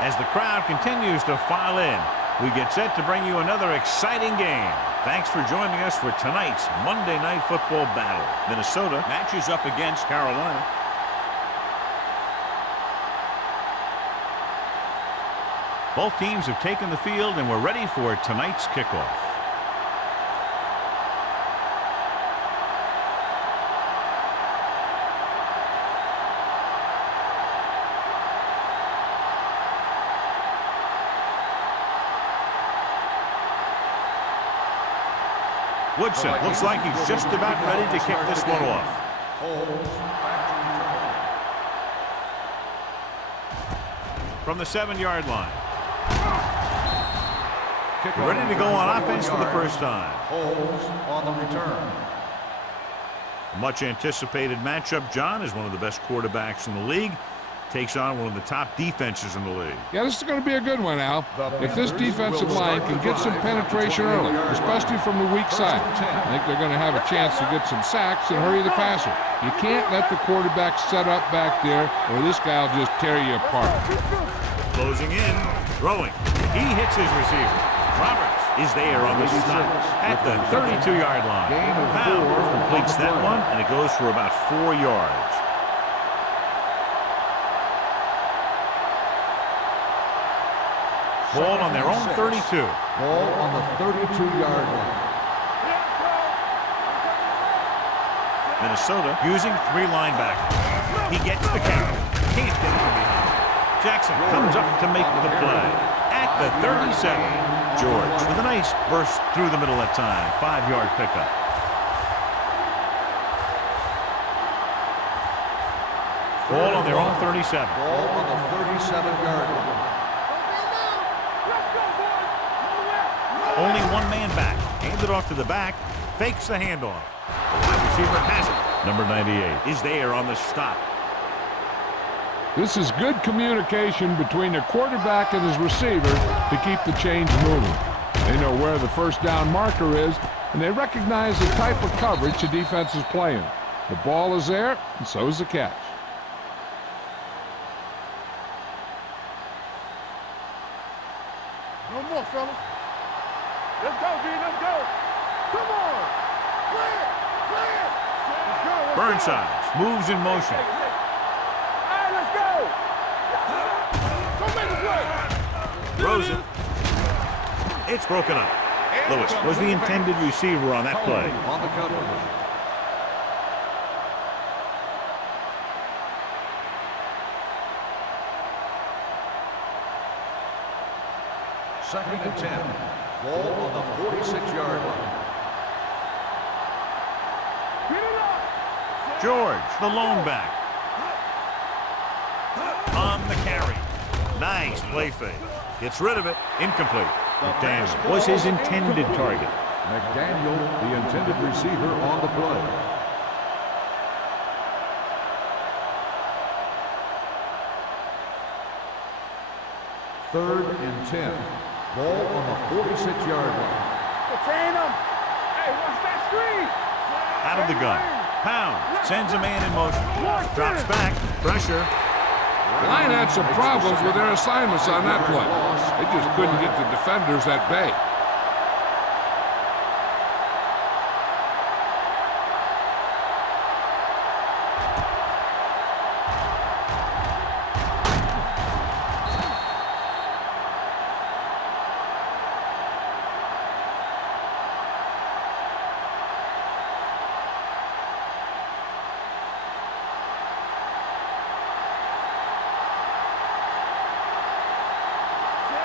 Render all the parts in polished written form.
As the crowd continues to file in, we get set to bring you another exciting game. Thanks for joining us for tonight's Monday Night Football battle. Minnesota matches up against Carolina. Both teams have taken the field and we're ready for tonight's kickoff. Woodson looks like he's just about ready to kick this one off. From the 7-yard line. Ready to go on offense for the first time. On the return. Much anticipated matchup. John is one of the best quarterbacks in the league. Takes on one of the top defenses in the league. Yeah, this is going to be a good one, Al. If this defensive line can get some penetration early, especially from the weak side, I think they're going to have a chance to get some sacks and hurry the passer. You can't let the quarterback set up back there or this guy will just tear you apart. Closing in, throwing. He hits his receiver. Roberts is there on the stop at the 32-yard line. Pound completes that one, and it goes for about 4 yards. Ball on their own 32. Ball on the 32-yard line. Minnesota using 3 linebackers. He gets the carry. Can't get it from behind. Jackson comes up to make the play. At the 37. George with a nice burst through the middle that time. 5-yard pickup. Ball on their own 37. Ball on the 37-yard line. Only one man back. Hands it off to the back. Fakes the handoff. The wide receiver has it. Number 98 is there on the stop. This is good communication between the quarterback and his receiver to keep the chains moving. They know where the first down marker is, and they recognize the type of coverage the defense is playing. The ball is there, and so is the catch. No more, fella. Let's go, D. Let's go. Come on. Play it. Play it. Let's go. Burnside moves in motion. All right, let's go. Go make a play. Rosen. It's broken up. Lewis was the intended receiver on that play. On the coverage. Second and 10. Ball on the 46-yard line. George, the lone back. On the carry. Nice play fake. Gets rid of it. Incomplete. McDaniel was his intended target. McDaniel, the intended receiver on the play. Third and 10. Ball on the 46-yard line. Contain him. Hey, what's that screen? Out of the gun. Pound sends a man in motion. Drops back. Pressure. The line had some problems with their assignments on that play. They just couldn't get the defenders at bay.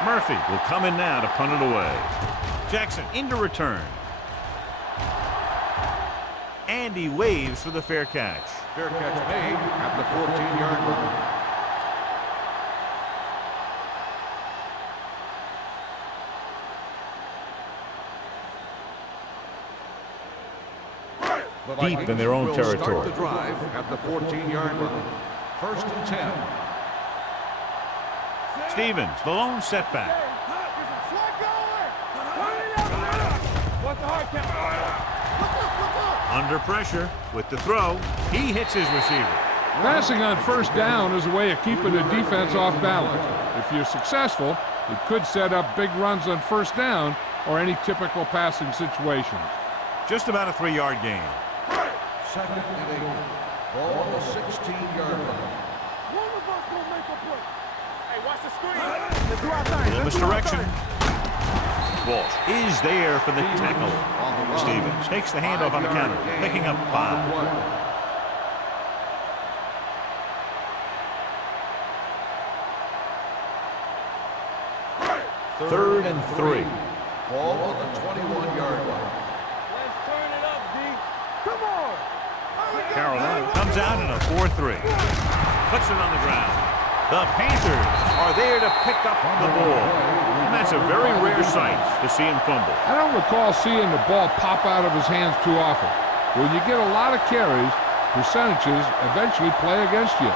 Murphy will come in now to punt it away. Jackson into return. And he waves for the fair catch. Fair catch made at the 14-yard line. Deep in their own territory. Start the drive at the 14-yard line. First and 10. Stevens, the lone setback. Under pressure with the throw. He hits his receiver. Passing on first down is a way of keeping the defense off balance. If you're successful, it could set up big runs on first down or any typical passing situations. Just about a 3-yard gain. Second and 8. Ball on the 16-yard line. One of us will make a play. Hey, watch the screen. Let's do our thing. Little Let's do our misdirection. thing. Walsh is there for the tackle. Stevens takes the handoff on the counter, picking up 5. Third and 3. Ball on the 21-yard line. Let's turn it up, D. Come on. Carolina comes out in a 4-3. Puts it on the ground. The Panthers are there to pick up the ball. And that's a very rare sight to see him fumble. I don't recall seeing the ball pop out of his hands too often. When you get a lot of carries, percentages eventually play against you.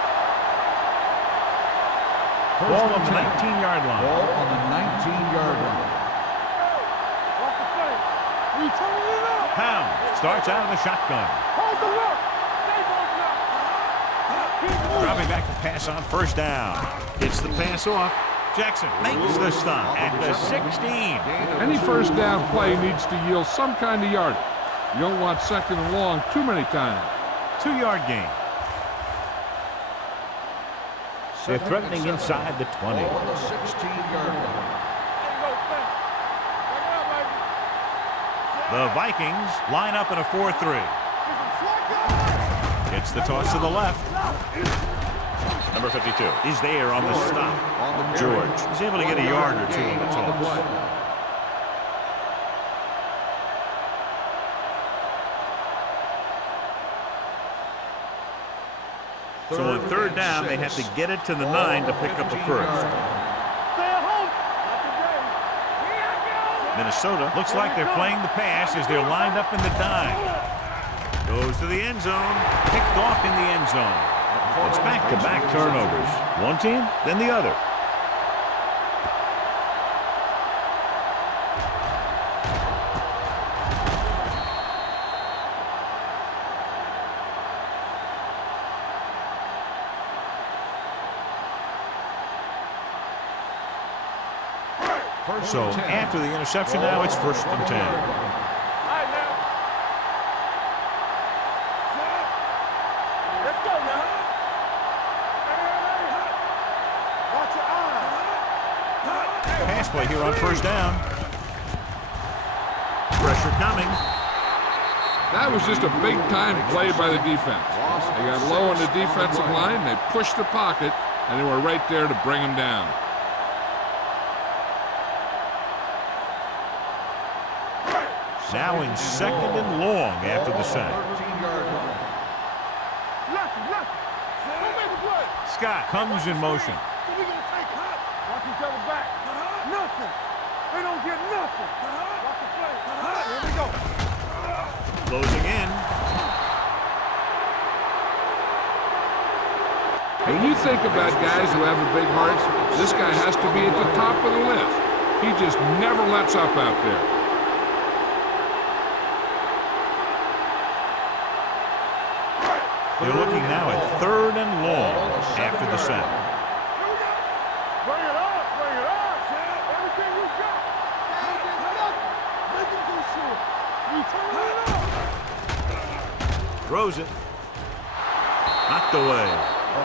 Ball on the 19-yard line. Ball on the 19-yard line. Off the play. We turn it up. Pound starts out of the shotgun. Hold the look. Stay both now. Keep moving. Dropping back to pass on first down. Gets the pass off. Jackson makes the stop at the 16. Any first down play needs to yield some kind of yardage. You don't want second and long too many times. 2-yard gain. They're threatening inside the 20. Ball on the 16-yard line. There you go, Ben. Bring it up, baby. The Vikings line up in a 4-3. Gets the toss to the left. Number 52 is there on the stop. George is able to get a yard or two on the toss. So on third down, they have to get it to the 9 to pick up the first. Stay at home. Not today. Here I go. Minnesota looks like they're playing the pass as they're lined up in the dime. Goes to the end zone, picked off in the end zone. It's back-to-back turnovers. One team, then the other. So after the interception now, it's 1st and 10. All right, now. Let's go now. Hey. Watch your eyes. Pass play here on first down. Pressure coming. That was just a big-time play by the defense. They got low on the defensive line, they pushed the pocket, and they were right there to bring him down. Now in 2nd and long after the sack. Scott comes in motion. So we gonna take it. Watch each other back. Nothing. They don't get nothing. Watch the play. Here we go. Closing in. When you think about guys who have a big heart, this guy has to be at the top of the list. He just never lets up out there. They're looking now at 3rd and long after the sack. Bring it up. Bring it up. Everything you got. Make it do shit. We turn it up. Throws it. Knocked away.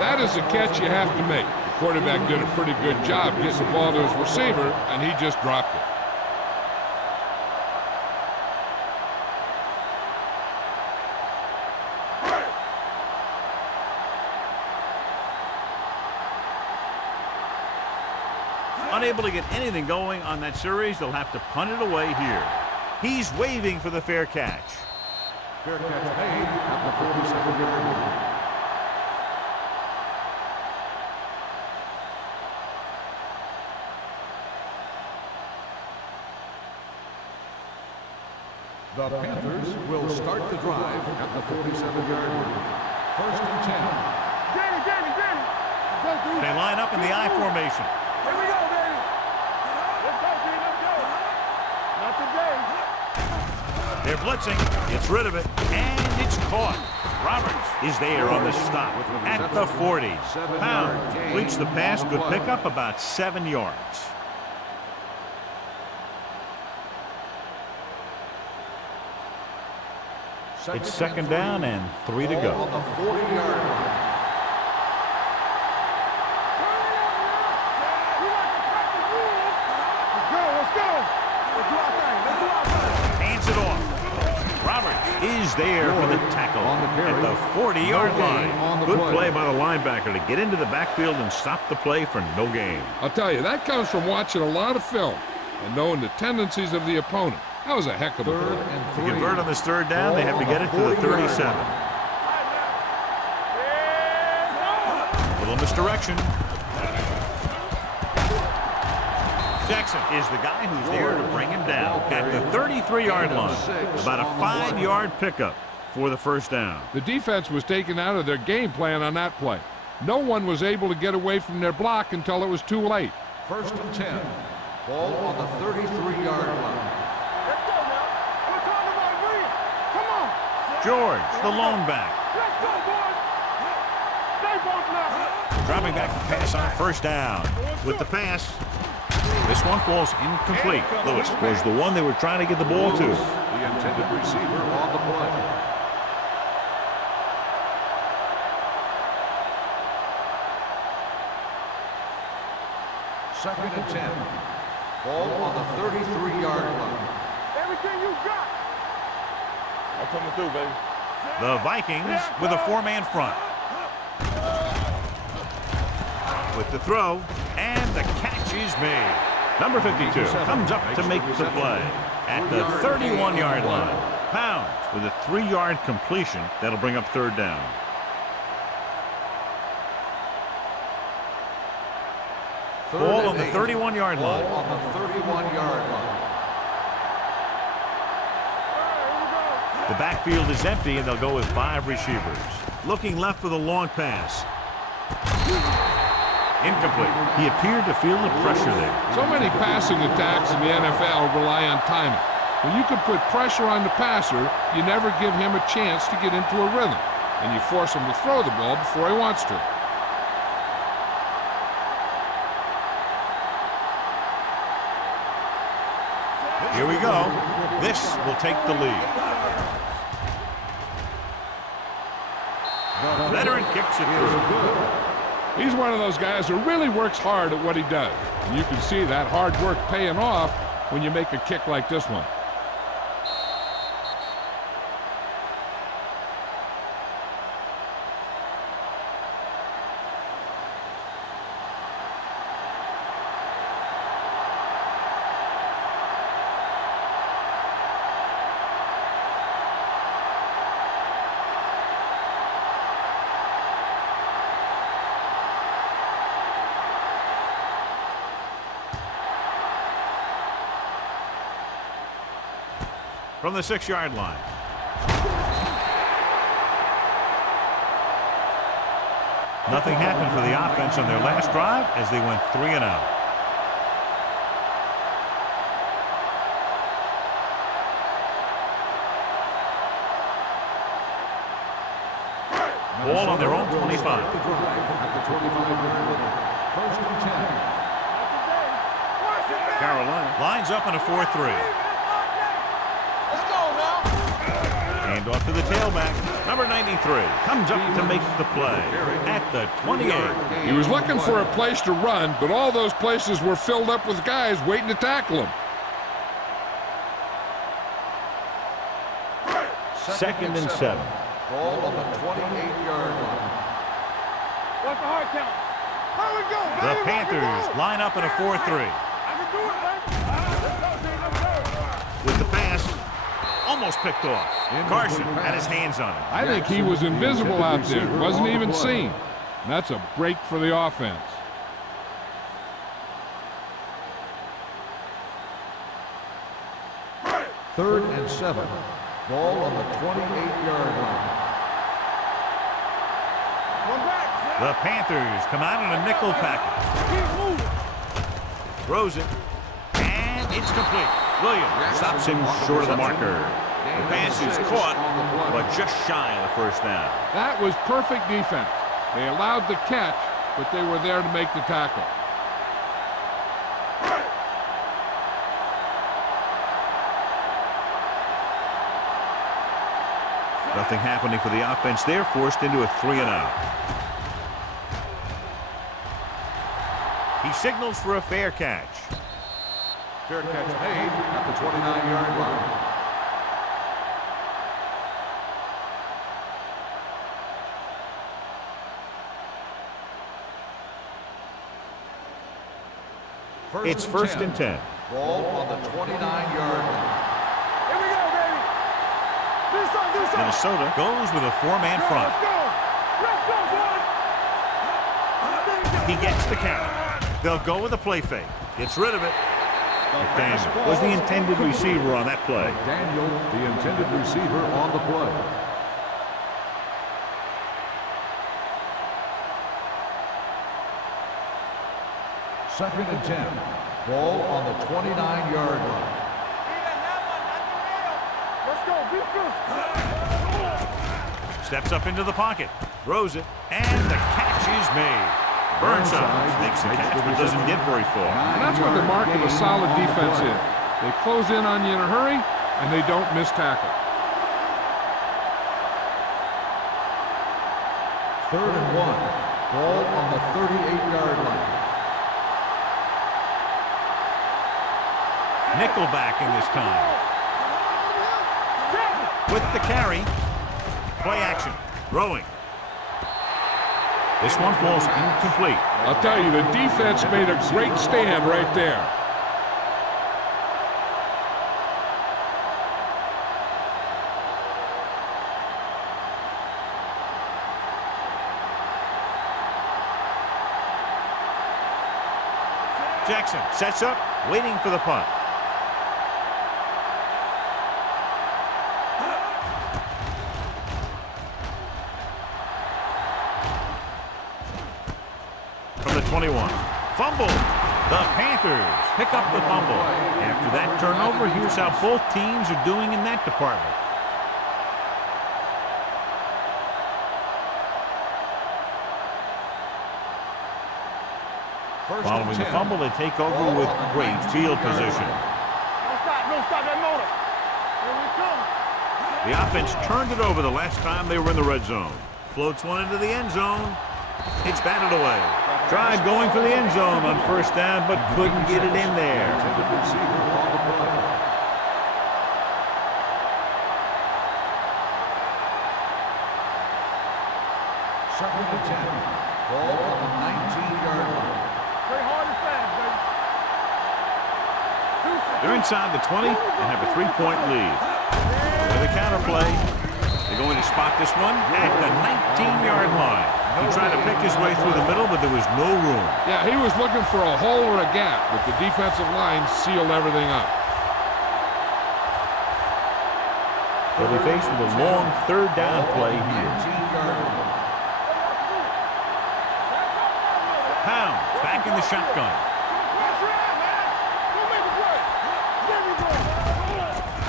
That is a catch you have to make. The quarterback did a pretty good job getting the ball to his receiver, and he just dropped it. Unable to get anything going on that series, they'll have to punt it away here. He's waving for the fair catch. Fair catch made at the 47-yard line. The Panthers will start the drive at the 47-yard line. 1st and 10. Danny. They line up in the I formation. Here we go, baby. Let's go, D. Let's go. Not today. They're blitzing. Gets rid of it. And it's caught. Roberts is there on the stop at the 40. Pound completes the pass. Good pickup, about 7 yards. It's second down and 3 to go. On the 40-yard line. Hands it off. Roberts is there for the tackle at the 40-yard line. Good play by the linebacker to get into the backfield and stop the play for no gain. I'll tell you, that comes from watching a lot of film and knowing the tendencies of the opponent. That was a heck of a play. To convert on this third down, they have to get it to the 37. Little misdirection. Jackson is the guy who's there to bring him down at the 33-yard line. About a 5-yard pickup for the first down. The defense was taken out of their game plan on that play. No one was able to get away from their block until it was too late. First and 10. Ball on the 33-yard line. Let's go now. We're talking about Williams. Come on. George, the lone back. Let's go, boys. Stay both now. Dropping back to pass on first down. With the pass, this one falls incomplete. Lewis was the one they were trying to get the ball to. The intended receiver on the play. Second and 10. Ball on the 33-yard line. Everything you got. I'm coming through, baby. The Vikings with a 4-man front. With the throw, and the catch is made. Number 52 comes up to make the play at the 31-yard line. Pound with a 3-yard completion. That'll bring up third down. Ball on the 31-yard line. Ball on the 31-yard line. The backfield is empty, and they'll go with 5 receivers. Looking left for the long pass. Incomplete. He appeared to feel the pressure there. So many passing attacks in the NFL rely on timing. When you can put pressure on the passer, you never give him a chance to get into a rhythm, and you force him to throw the ball before he wants to. Here we go. This will take the lead. The veteran kicks it through. He's one of those guys who really works hard at what he does. And you can see that hard work paying off when you make a kick like this one. From the 6-yard line. Nothing happened for the offense on their last drive as they went 3 and out. Ball on their own 25. First and 10. Carolina lines up in a 4-3. Hand off to the tailback. Number 93 comes up to make the play at the 28. He was looking for a place to run, but all those places were filled up with guys waiting to tackle him. Second and 7. Ball on the 28-yard line. What's the hard count? How we go, baby? The Panthers line up in a 4-3. I can do it, baby. Let's go. With the pass, almost picked off. Carson had his hands on it. I think he was invisible out there. Wasn't even seen. And that's a break for the offense. Third and 7. Ball on the 28-yard line. The Panthers come out in a nickel package. Throws it, and it's complete. Williams stops him short of the marker. The pass is caught, but just shy of the first down. That was perfect defense. They allowed the catch, but they were there to make the tackle. Nothing happening for the offense there, forced into a 3-and-out. He signals for a fair catch. Fair catch made at the 29-yard line. It's first and 10. Ball on the 29-yard line. Here we go, baby. Do something. Minnesota goes with a 4-man front. Let's go. Let's go, boys. He gets the count. They'll go with a play fake. Gets rid of it. McDaniel was the intended receiver on that play. Daniel, the intended receiver on the play. Second and 10. Ball on the 29-yard line. Let's go. Beat. Steps up into the pocket. Throws it. And the catch is made. Burnside makes the catch, but doesn't get very far. And that's what the mark of a solid defense is. They close in on you in a hurry, and they don't miss tackle. Third and 1. Ball on the 38-yard line. Nickelback in this time. With the carry. Play action. Throwing. This one falls incomplete. I'll tell you, the defense made a great stand right there. Jackson sets up, waiting for the punt. From the 21. Fumble. The Panthers pick up the fumble. After that turnover, here's how both teams are doing in that department. Following the fumble, they take over with great field position. No stop that motor. Here we come. The offense turned it over the last time they were in the red zone. Floats one into the end zone. It's batted away. Tried going for the end zone on first down, but couldn't get it in there. Second and 10. Ball on the 19-yard line. Play hard and fast, baby. They're inside the 20 and have a 3-point lead. With a counter play, they're going to spot this one at the 19-yard line. He tried to pick his way through the middle, but there was no room. Yeah, he was looking for a hole or a gap, but the defensive line sealed everything up. They'll be faced with a long third down play here. Pound back in the shotgun.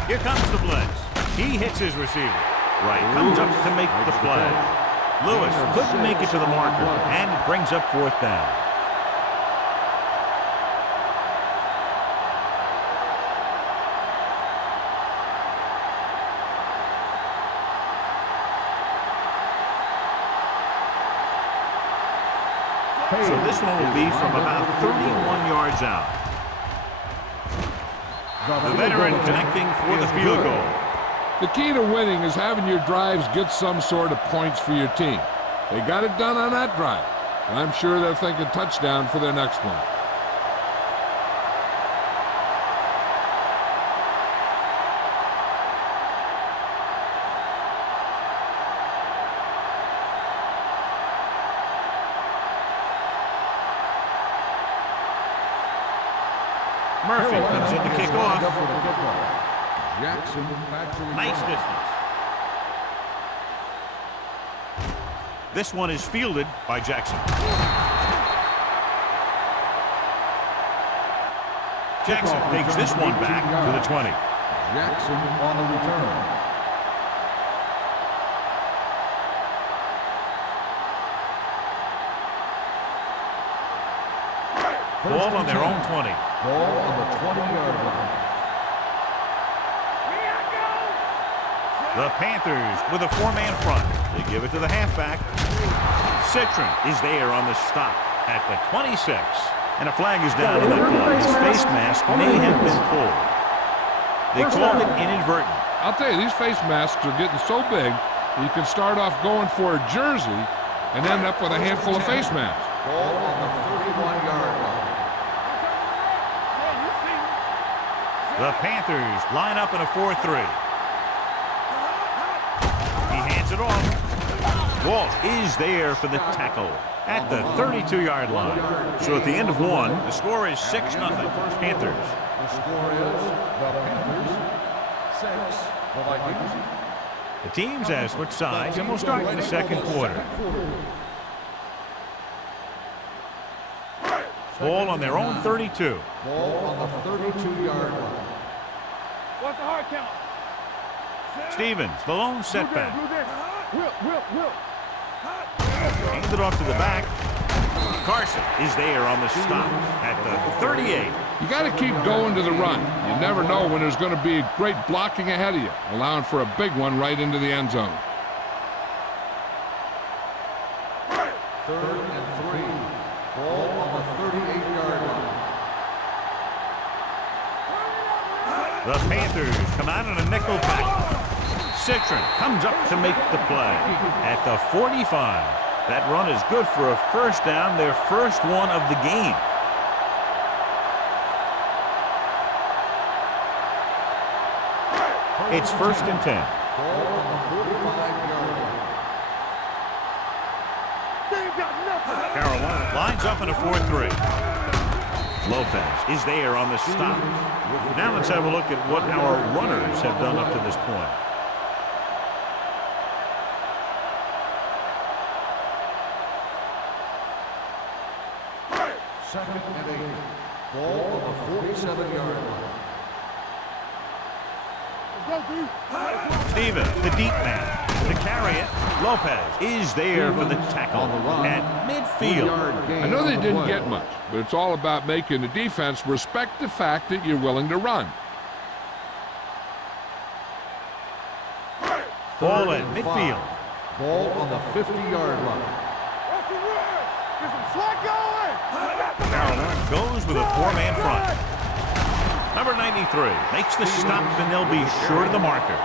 Here comes the blitz. He hits his receiver. Right, comes up to make the play. Lewis couldn't make it to the marker, and it brings up fourth down. So this one will be from about 31 yards out. The veteran connecting for the field goal. The key to winning is having your drives get some sort of points for your team. They got it done on that drive, and I'm sure they're thinking touchdown for their next one. Murphy comes in to kick off. Jackson back to Nice distance. This one is fielded by Jackson. Jackson takes this one back to the 20. Jackson on the return. Ball on their own 20. Ball on the 20-yard line. The Panthers with a 4-man front. They give it to the halfback. Citron is there on the stop at the 26. And a flag is down on that play. His face mask may have been pulled. They called it inadvertent. I'll tell you, these face masks are getting so big, you can start off going for a jersey and end up with a handful of face masks. Ball on the 31-yard line. The Panthers line up in a 4-3. He hands it off. Walsh is there for the tackle at the 32-yard line. So at the end of one, the score is 6-0. Panthers. The score is the Panthers 6, the Vikings. The teams have switched sides, and we'll start in the second quarter. Ball on their own 32. Ball on the 32-yard line. What's the hard count? Stevens, the lone setback. Will. Hands it off to the back. Carson is there on the stop at the 38. You got to keep going to the run. You never know when there's going to be great blocking ahead of you, allowing for a big one right into the end zone. 3rd and 3. Ball on the 38-yard line. The Panthers come out in a nickel pack. Citron comes up to make the play at the 45. That run is good for a first down, their first one of the game. It's 1st and 10. Ball on the 45-yard line. Carolina lines up in a 4-3. Lopez is there on the stop. Now let's have a look at what our runners have done up to this point. Second and 8. Ball on the 47-yard line. Stevens, the deep man, to carry it. Lopez is there for the tackle at midfield. I know they didn't get much, but it's all about making the defense respect the fact that you're willing to run. Ball at midfield. Ball on the 50-yard line. Get some slack going. Carolina goes with a 4-man front. Number 93 makes the stop, and they'll be short of the marker.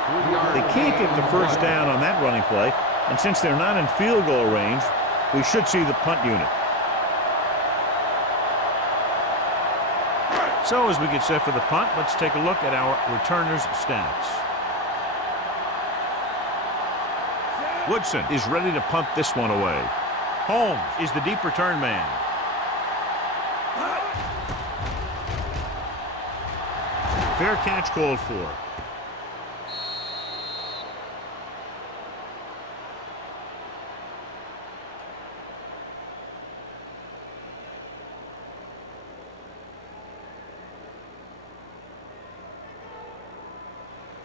They can't get the first down on that running play, and since they're not in field goal range, we should see the punt unit. So as we get set for the punt, let's take a look at our returners' stats. Woodson is ready to punt this one away. Holmes is the deep return man. Fair catch called for.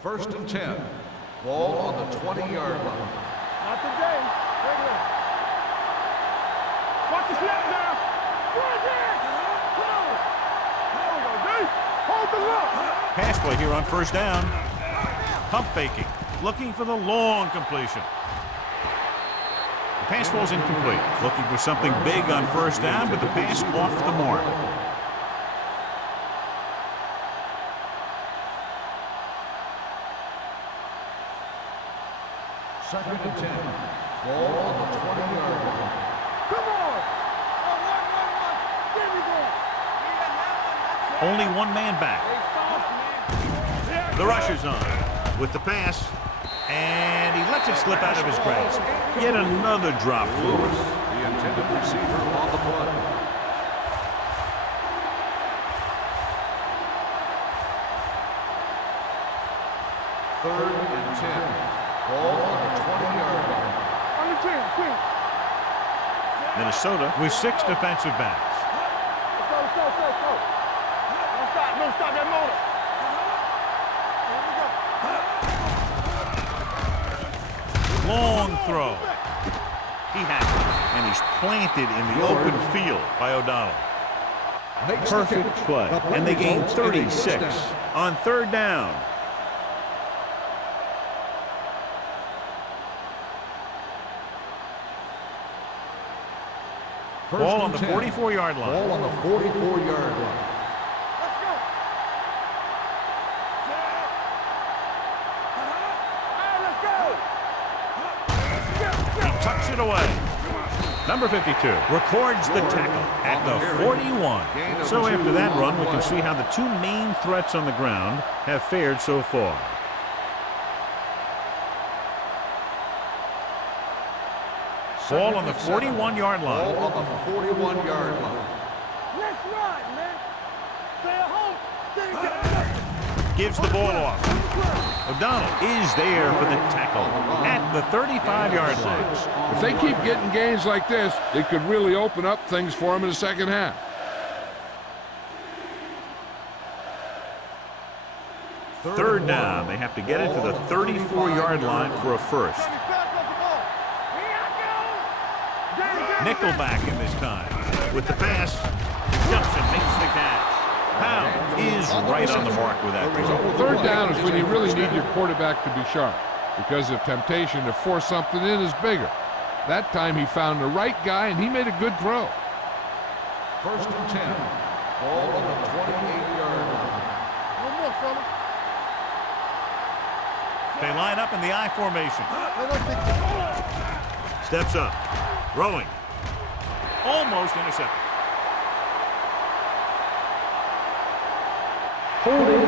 First and 10. Ball on the 20-yard line. Not today. Watch the snap now. Right there. Come on. There we go, D. Hold the look. Pass play here on first down. Pump faking, looking for the long completion. The pass falls incomplete. Looking for something big on first down, but the pass off the mark. Second and 10. Ball on the 20-yard line. Come on. There we go. Only one man back. The rush is on with the pass, and he lets it slip out of his grasp. Yet another drop forward. The intended receiver on the play. Third and 10. Ball on the 20-yard line. On the 10. Minnesota with 6 defensive backs. Let's go. Don't stop that motor. Long throw. He has it, and he's planted in the open field by O'Donnell. Makes the Perfect catch. play. The play And they gain results in a 36 touchdown. on third down. Ball on the 44-yard line. Ball on the 44-yard line. Let's go. All right, let's go. He tucks it away. Number 52 records the tackle at the 41. So after that run, we can see how the two main threats on the ground have fared so far. Ball on the 41-yard line. Ball on the 41-yard line. Let's run, man. Stay at home. Stay Gives the ball off. O'Donnell is there for the tackle at the 35-yard line. If they keep getting gains like this, it could really open up things for them in the second half. Third down. They have to get it to the 34-yard line for a first. Nickelback in this time. With the pass, jumps and makes the catch. Pound is right on the mark with that throw. Third down is when you really need your quarterback to be sharp, because the temptation to force something in is bigger. That time he found the right guy and he made a good throw. First and 10. Ball on the 28-yard line. One more, fella. They line up in the I formation. Steps up. Throwing. Almost intercepted. Holding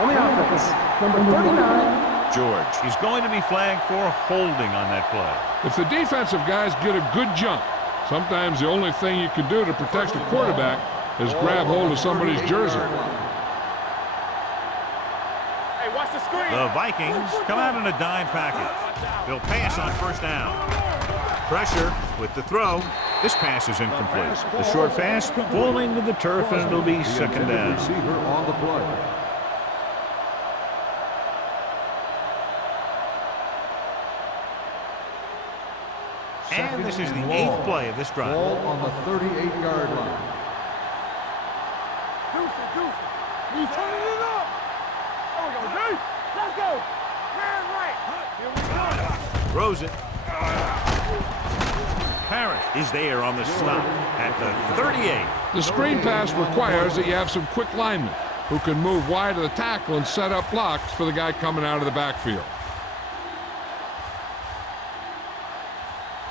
on the offense, number 39. George. He's going to be flagged for holding on that play. If the defensive guys get a good jump, sometimes the only thing you can do to protect a quarterback is grab hold of somebody's jersey. Hey, watch the screen. The Vikings come out in a dime package. They'll pass on first down. Pressure with the throw. This pass is incomplete. The short pass falling to the turf, and it'll be second down. Receiver on the play. And this is the 8th play of this drive. Ball on the 38-yard line. Deuce. He's turning it up. There we go, Deuce. Let's go. Man right. Here we go. Throws it. Parrish is there on the stop at the 38. The screen pass requires that you have some quick linemen who can move wide of the tackle and set up blocks for the guy coming out of the backfield.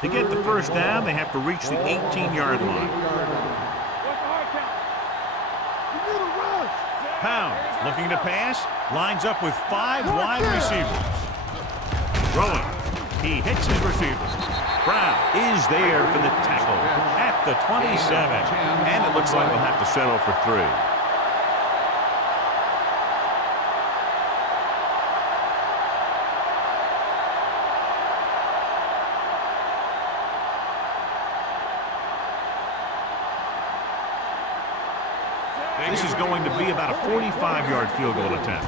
To get the first down, they have to reach the 18-yard line. What's the hard count? You need a rush. Pound looking to pass, lines up with 5 wide receivers. Throwing. He hits his receivers. Brown is there for the tackle at the 27. And it looks like they'll have to settle for 3. This is going to be about a 45-yard field goal attempt.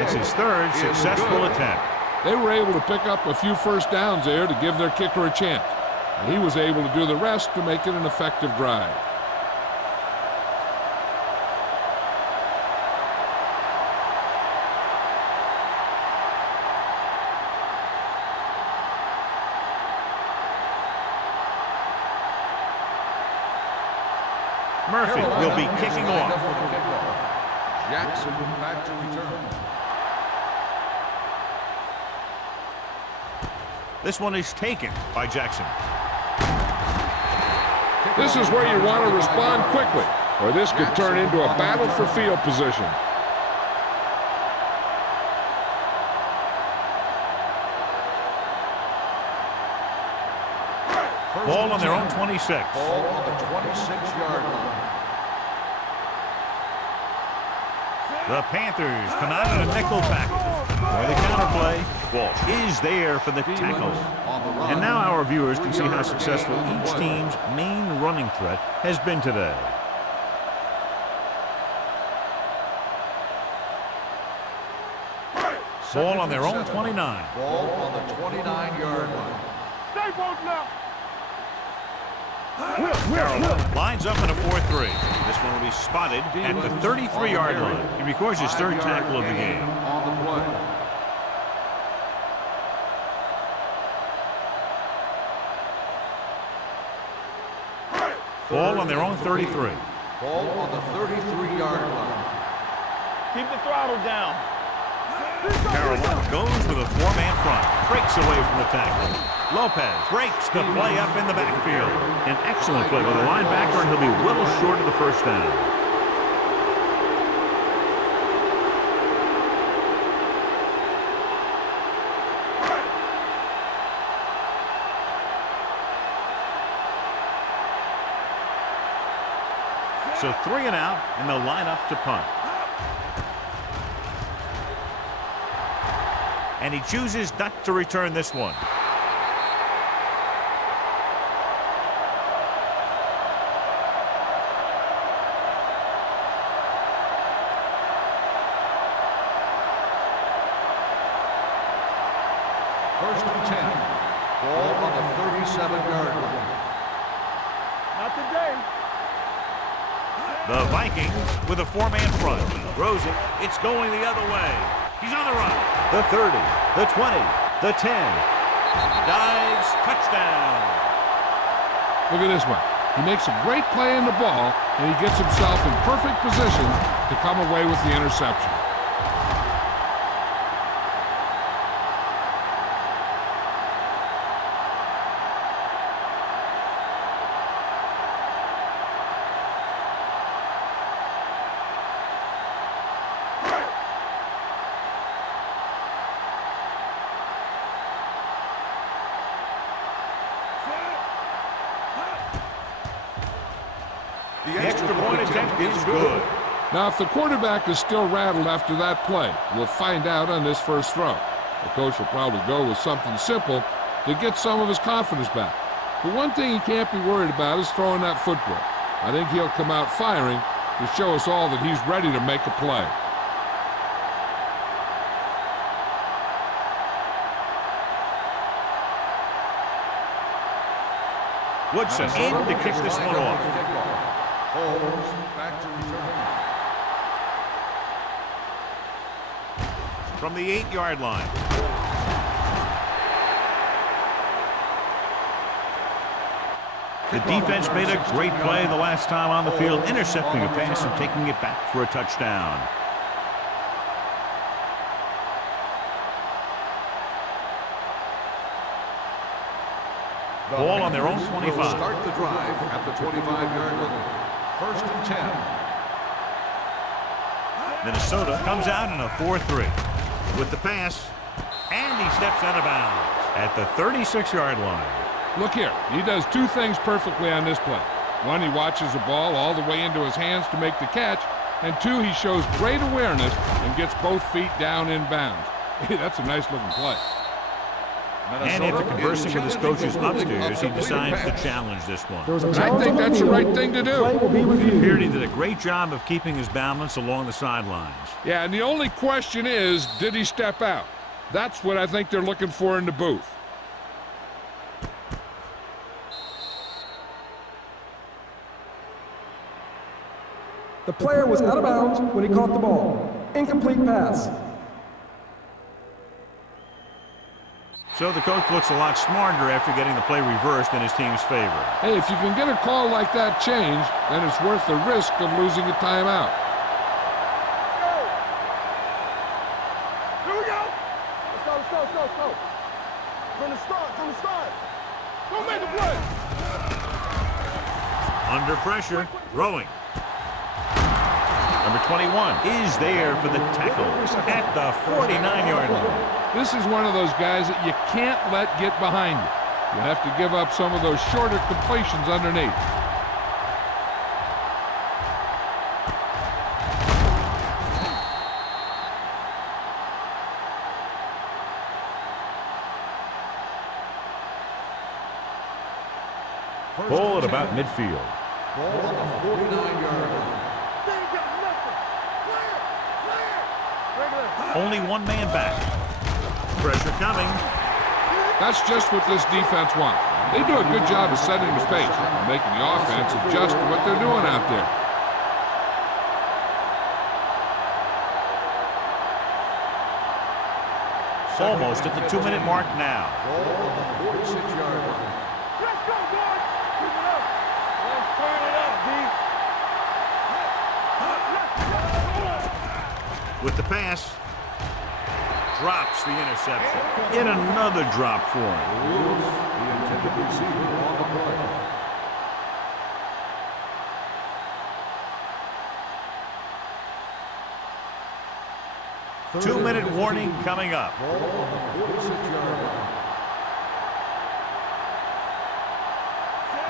It's his third successful attempt. They were able to pick up a few first downs there to give their kicker a chance. And he was able to do the rest to make it an effective drive. Murphy will be kicking off. Jackson back to return. This one is taken by Jackson. This is where you want to respond quickly, or this could turn into a battle for field position. Ball on their own 26. Ball on the 26-yard line. The Panthers come out in a nickel package. For the counterplay, Walsh is there for the tackle. And now our viewers can see how successful each team's main running threat has been today. Ball on their own 29. Ball on the 29-yard line. Stay both left. Carroll lines up in a 4-3. This one will be spotted at the 33-yard line. He records his third tackle of the game. On the play. Ball on their own 33. Ball on the 33-yard line. Keep the throttle down. Carolina goes with a four-man front. Breaks away from the tackle. Lopez breaks the play up in the backfield. An excellent play with the linebacker, and he'll be well short of the first down. So 3 and out, and they'll line up to punt. And he chooses not to return this one. First and 10. Ball on the 37-yard line. Not today. The Vikings with a four-man front. Throws it. It's going the other way. He's on the run. The 30, the 20, the 10. Dives, touchdown. Look at this one. He makes a great play in the ball, and he gets himself in perfect position to come away with the interception. The extra point attempt is good. Now, if the quarterback is still rattled after that play, we'll find out on this first throw. The coach will probably go with something simple to get some of his confidence back. But one thing he can't be worried about is throwing that football. I think he'll come out firing to show us all that he's ready to make a play. Woodson in to kick this one off. Holmes back to return. From the 8-yard line. The defense made a great play the last time on the field, intercepting a pass and taking it back for a touchdown. Ball on their own 25. Will start the drive at the 25-yard line. First and 10. Minnesota comes out in a 4-3 with the pass, and he steps out of bounds at the 36-yard line. Look here, he does two things perfectly on this play. One, he watches the ball all the way into his hands to make the catch, and two, he shows great awareness and gets both feet down in bounds. Hey, that's a nice-looking play. And after conversing with his coaches upstairs, he decides to challenge this one. I think that's the right thing to do. It appeared he did a great job of keeping his balance along the sidelines. Yeah, and the only question is, did he step out? That's what I think they're looking for in the booth. The player was out of bounds when he caught the ball. Incomplete pass. So the coach looks a lot smarter after getting the play reversed in his team's favor. Hey, if you can get a call like that changed, then it's worth the risk of losing a timeout. Here we go. Let's go. From the start. Don't make a play. Under pressure, throwing. Number 21 is there for the tackle at the 49-yard line. This is one of those guys that you can't let get behind you. You have to give up some of those shorter completions underneath. Ball at about midfield. Ball on the 49-yard line. Only one man back. Pressure coming. That's just what this defense wants. They do a good job of setting the pace and making the offense adjust to what they're doing out there. Almost at the 2-minute mark now. Ball on the 46-yard line. Let's go, boys. Keep it up. Let's turn it up, D. With the pass. Drops the interception. Yet another drop for him. The intended receiver on the play. 2-minute warning coming up. Ball on the 46-yard line.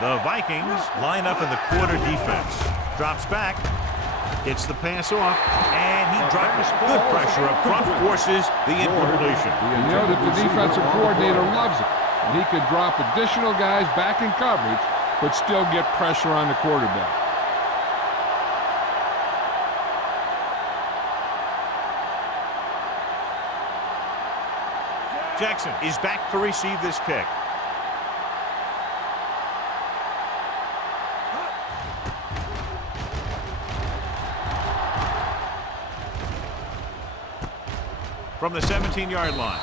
The Vikings line up in the quarter defense. Drops back. Gets the pass off. And he drops good pressure up front. Forces the incompletion. You know that the defensive coordinator loves it. And he could drop additional guys back in coverage, but still get pressure on the quarterback. Jackson is back to receive this kick. From the 17-yard line.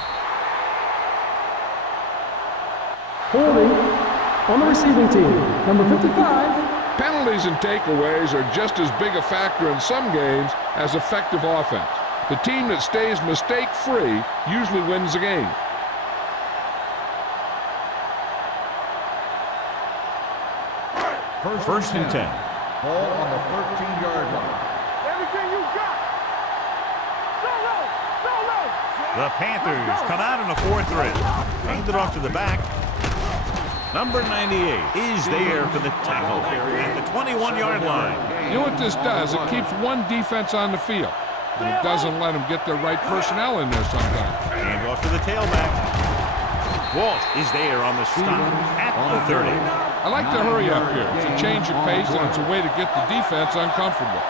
Holding on the receiving team, number 55. Penalties and takeaways are just as big a factor in some games as effective offense. The team that stays mistake-free usually wins the game. First and 10. Ball on the 13-yard line. Everything you got. Solo. Solo. The Panthers come out in a 4-3. Hand it off to the back. Number 98 is there for the tackle at the 21-yard line. You know what this does? It keeps one defense on the field. And it doesn't let them get the right personnel in there sometimes. Hand off to the tailback. Walsh is there on the stop at the 30. I like to hurry up here. It's a change of pace, and it's a way to get the defense uncomfortable.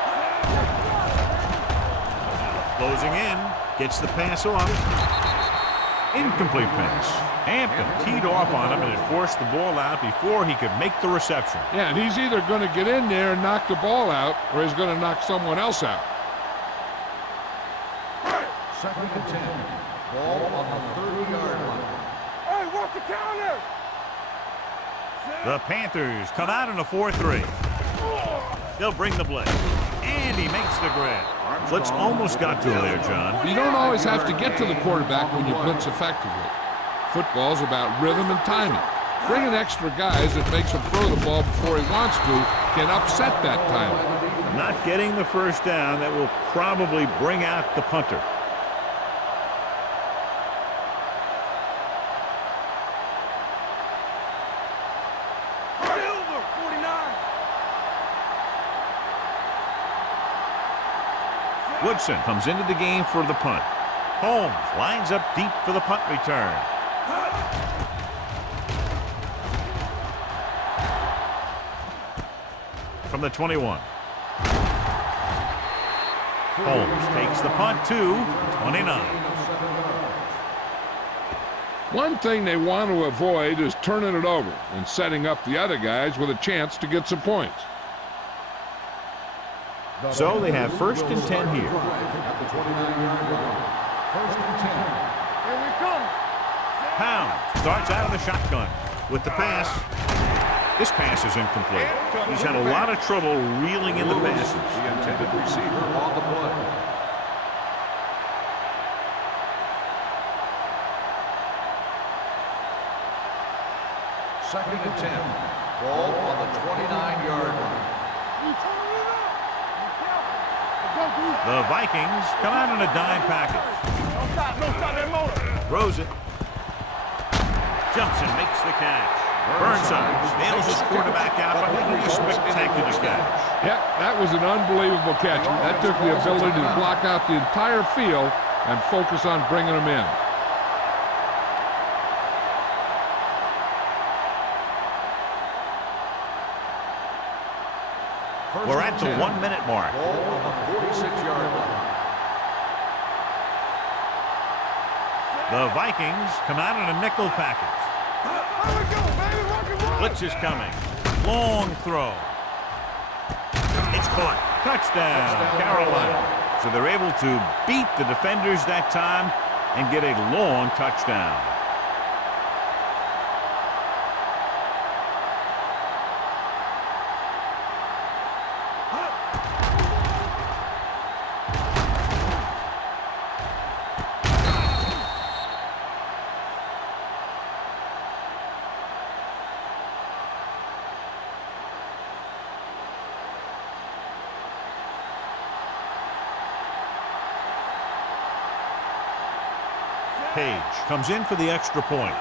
Closing in. Gets the pass off. Incomplete pass. Hampton teed off on him, and it forced the ball out before he could make the reception. Yeah, and he's either going to get in there and knock the ball out, or he's going to knock someone else out. Second and 10. Ball on the 30-yard line. Hey, watch the counter. The Panthers come out in a 4-3. They'll bring the blitz. And he makes the grab. Blitz almost got to him there, John. You don't always have to get to the quarterback when you blitz effectively. Football's about rhythm and timing. Bringing extra guys that makes him throw the ball before he wants to can upset that timing. Not getting the first down, that will probably bring out the punter. Woodson comes into the game for the punt. Holmes lines up deep for the punt return. From the 21. Holmes takes the punt to 29. One thing they want to avoid is turning it over and setting up the other guys with a chance to get some points. So they have first and 10 here. At the 29-yard line. First and 10. Here we come. Pound starts out of the shotgun with the pass. This pass is incomplete. He's had a lot of trouble reeling in the passes. The intended receiver on the play. Second and 10. Ball on the 29-yard line. The Vikings come out in a dime package. Don't stop that motor. Throws it. Jumps and makes the catch. Burnside nails his quarterback out by making a spectacular catch. Yep, that was an unbelievable catch. That took the ability to block out the entire field and focus on bringing them in. We're at the 1-minute mark. Ball on the 46-yard line. The Vikings come out in a nickel package. Here we go, baby. Rock and roll. Blitz is coming. Long throw. It's caught. Touchdown, Carolina. So they're able to beat the defenders that time and get a long touchdown. Page comes in for the extra point.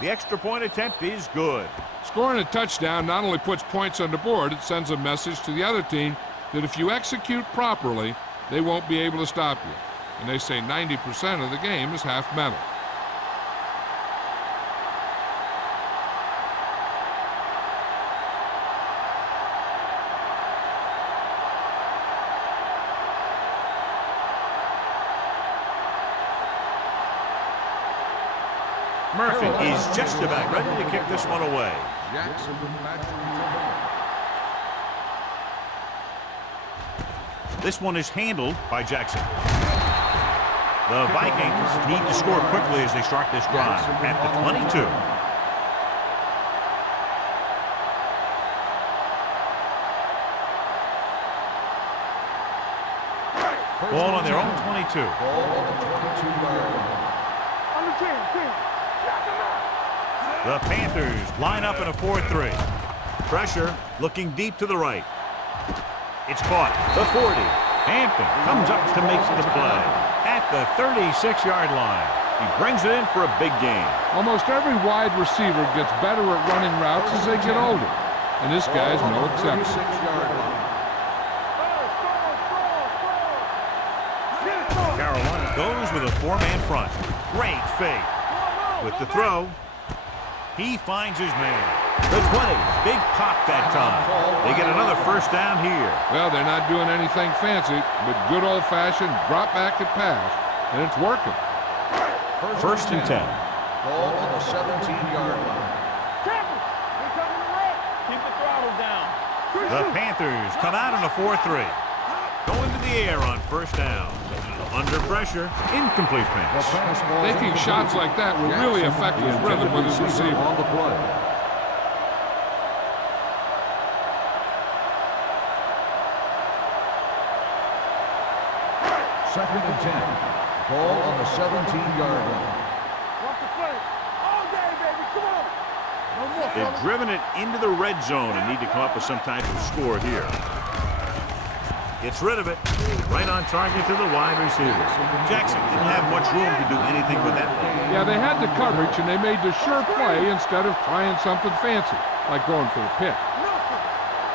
The extra point attempt is good. Scoring a touchdown not only puts points on the board, it sends a message to the other team that if you execute properly, they won't be able to stop you. And they say 90% of the game is half mental. Murphy is just about ready to kick this one away. Jackson back to return. This one is handled by Jackson. The Vikings need to score quickly as they start this drive at the 22. Ball on their own 22. Ball on the 22-yard line. On the 10. Knock him out. The Panthers line up in a 4-3. Pressure looking deep to the right. It's caught. The 40. Hampton comes up to make the play at the 36-yard line. He brings it in for a big gain. Almost every wide receiver gets better at running routes as they get older. And this guy's no exception. 36-yard line. Carolina goes with a 4-man front. Great fake. With the throw, he finds his man. The 20. Big pop that time. They get another first down here. Well, they're not doing anything fancy, but good old-fashioned drop back and pass, and it's working. First and 10. Ball on the 17-yard line. Tackle. Here coming the right. Keep the throttle down. The Panthers come out in a 4-3. Going to the air on first down. Under pressure, incomplete pass. Taking shots like that will really affect his rhythm with his receiver. On the play. Second and 10. Ball on the 17-yard line. Walk the play. All day, baby. Come on. No more. They've driven it into the red zone and need to come up with some type of score here. Gets rid of it. Right on target to the wide receiver. Jackson didn't have much room to do anything with that one. Yeah, they had the coverage, and they made the sure play instead of trying something fancy, like going for the pick. Nothing.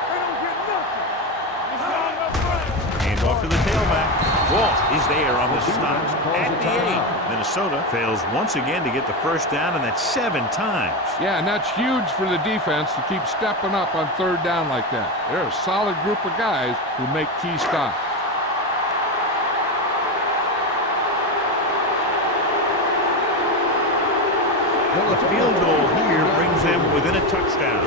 They don't get nothing. It's not enough play. Hand off to the tailback. Walt is there on the stop at the 8. Minnesota fails once again to get the first down, and that's 7 times. Yeah, and that's huge for the defense to keep stepping up on third down like that. They're a solid group of guys who make key stops. The field goal here brings them within a touchdown.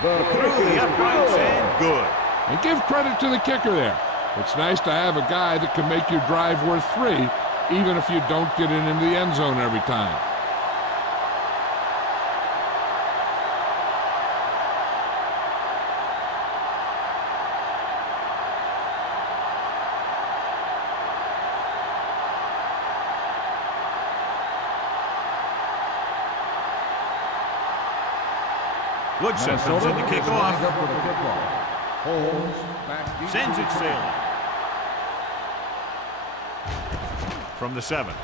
Through the uprights and good. And give credit to the kicker there. It's nice to have a guy that can make your drive worth 3, even if you don't get it into the end zone every time. Woodson comes in to kick off. Holmes back deep. Sends it sailing. From the 7.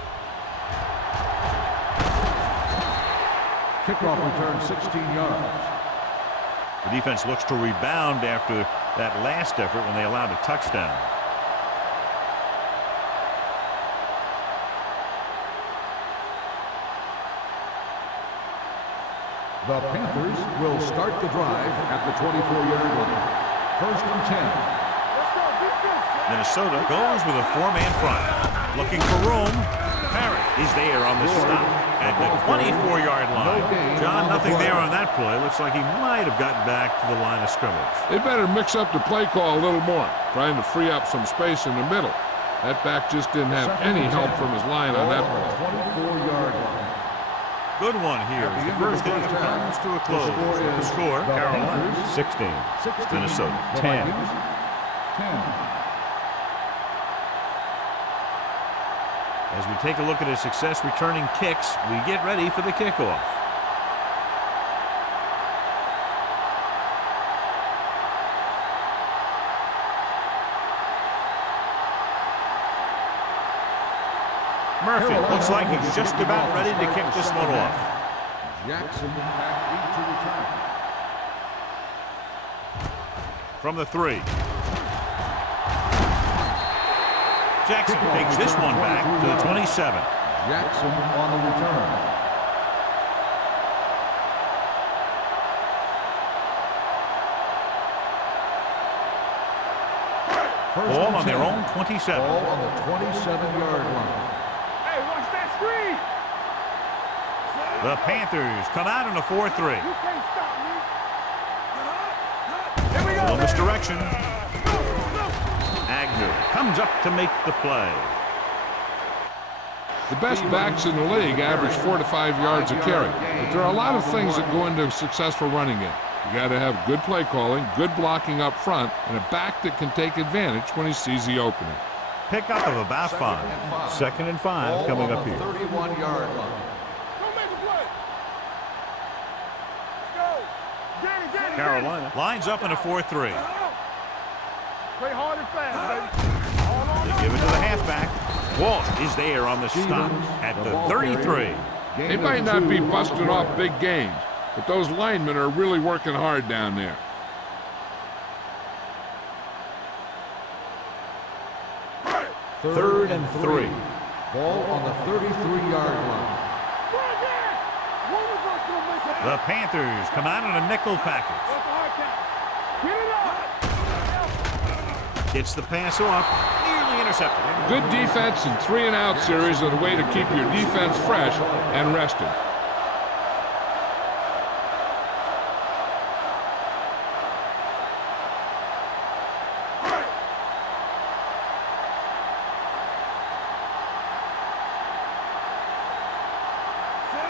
Kickoff return 16 yards. The defense looks to rebound after that last effort when they allowed a touchdown. The Panthers will start the drive at the 24-yard line. First and 10. Let's go. Defense. Minnesota goes with a 4-man front. Looking for room. Parrott is there on the stop at the 24-yard line. John, nothing there on that play. Looks like he might have gotten back to the line of scrimmage. They better mix up the play call a little more, trying to free up some space in the middle. That back just didn't have any help from his line on that play. 24-yard line. Good one here as the first inning comes to a close. The score, Carolina 16, Minnesota 10. 10. As we take a look at his success returning kicks, we get ready for the kickoff. Murphy looks like he's just about ready to kick this one off. Jackson back to return. From the 3. Jackson takes this one back to the 27. Jackson on the return. Ball on their own 27. Ball on the 27-yard line. Hey, watch that screen. The Panthers come out in a 4-3. You can't stop me. Here we go. On this direction. Agnew comes up to make the play. The best backs in the league average 4 to 5 yards a carry. But there are a lot of things that go into a successful running game. You got to have good play calling, good blocking up front, and a back that can take advantage when he sees the opening. Pickup of about 5. 2nd and 5 coming up here. 31-yard line. Don't make a play. Let's go. Get it, get it. Carolina lines up in a 4-3. Play hard and fast, baby. All on They give it to the halfback. Walt is there on the stop at the 33. They might not be busting off big gains, but those linemen are really working hard down there. Third and 3. Ball on the 33-yard line. The Panthers come out in a nickel package. Get it up. Gets the pass off. Nearly intercepted. Good defense and 3-and-out series are the way to keep your defense fresh and rested.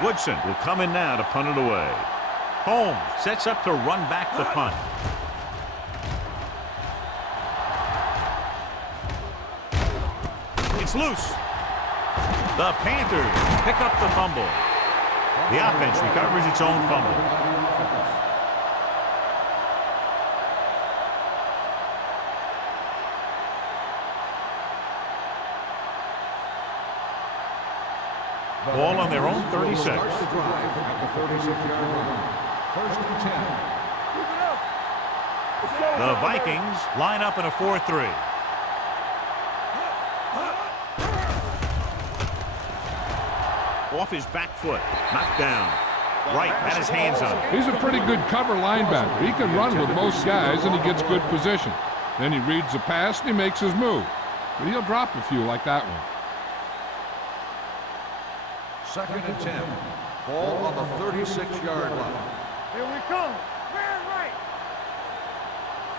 Woodson will come in now to punt it away. Holmes sets up to run back the punt. It's loose. The Panthers pick up the fumble. The offense recovers its own fumble. Ball on their own 36. Starts the drive at the 36-yard line. 1st and 10. The Vikings line up in a 4-3. Off his back foot, knocked down. Wright had his hands on it. He's a pretty good cover linebacker. He can run with most guys, and he gets good position. Then he reads the pass, and he makes his move. But he'll drop a few like that one. 2nd and 10. Ball on the 36-yard line. Here we come. Man right.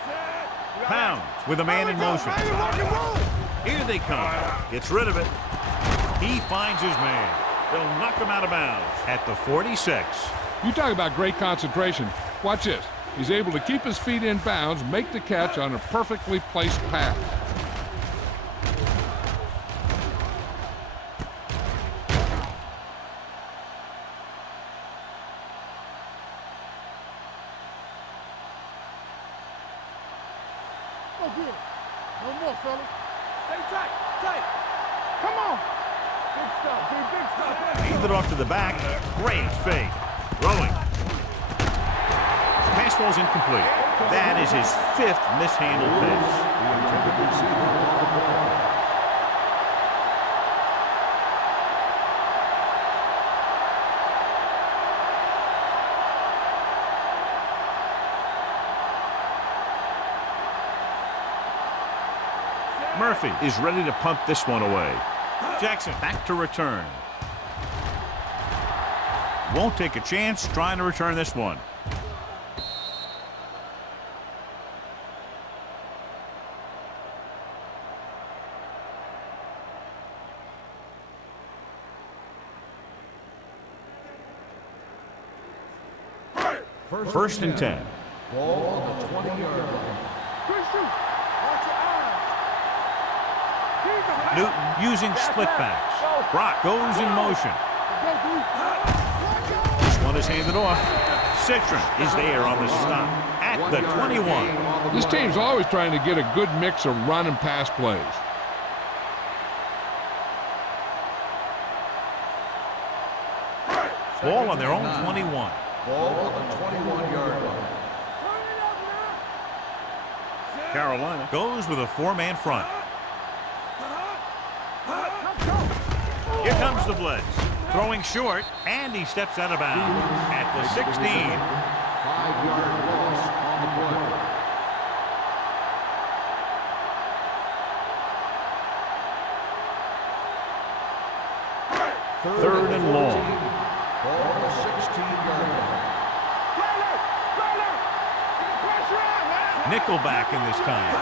Set. Pounds with a man in motion. Here they come. Gets rid of it. He finds his man. They'll knock him out of bounds at the 46. You talk about great concentration. Watch this. He's able to keep his feet in bounds, make the catch on a perfectly placed pass. Go get it. No more, fellas. Stay tight, tight. Come on. Big stuff, big stuff. Hands it off to the back. Great fake. Rolling. Pass falls incomplete. That is his 5th mishandled pass. The intended receiver on the play. Murphy is ready to punt this one away. Jackson back to return. Won't take a chance trying to return this one. First and 10. Ball on the 20-yard line. Good shoot. Watch your eyes. Newton using split backs. Brock goes in motion. This one is handed off. Citron is there on the stop at the 21. This team's always trying to get a good mix of run and pass plays. Ball on their own 21. Ball on the 21-yard line. Carolina goes with a four-man front. Here comes the blitz. Throwing short, and he steps out of bounds at the 16. 5-yard loss on the play. Third and long. Ball on the 16-yard line. Nickelback in this time.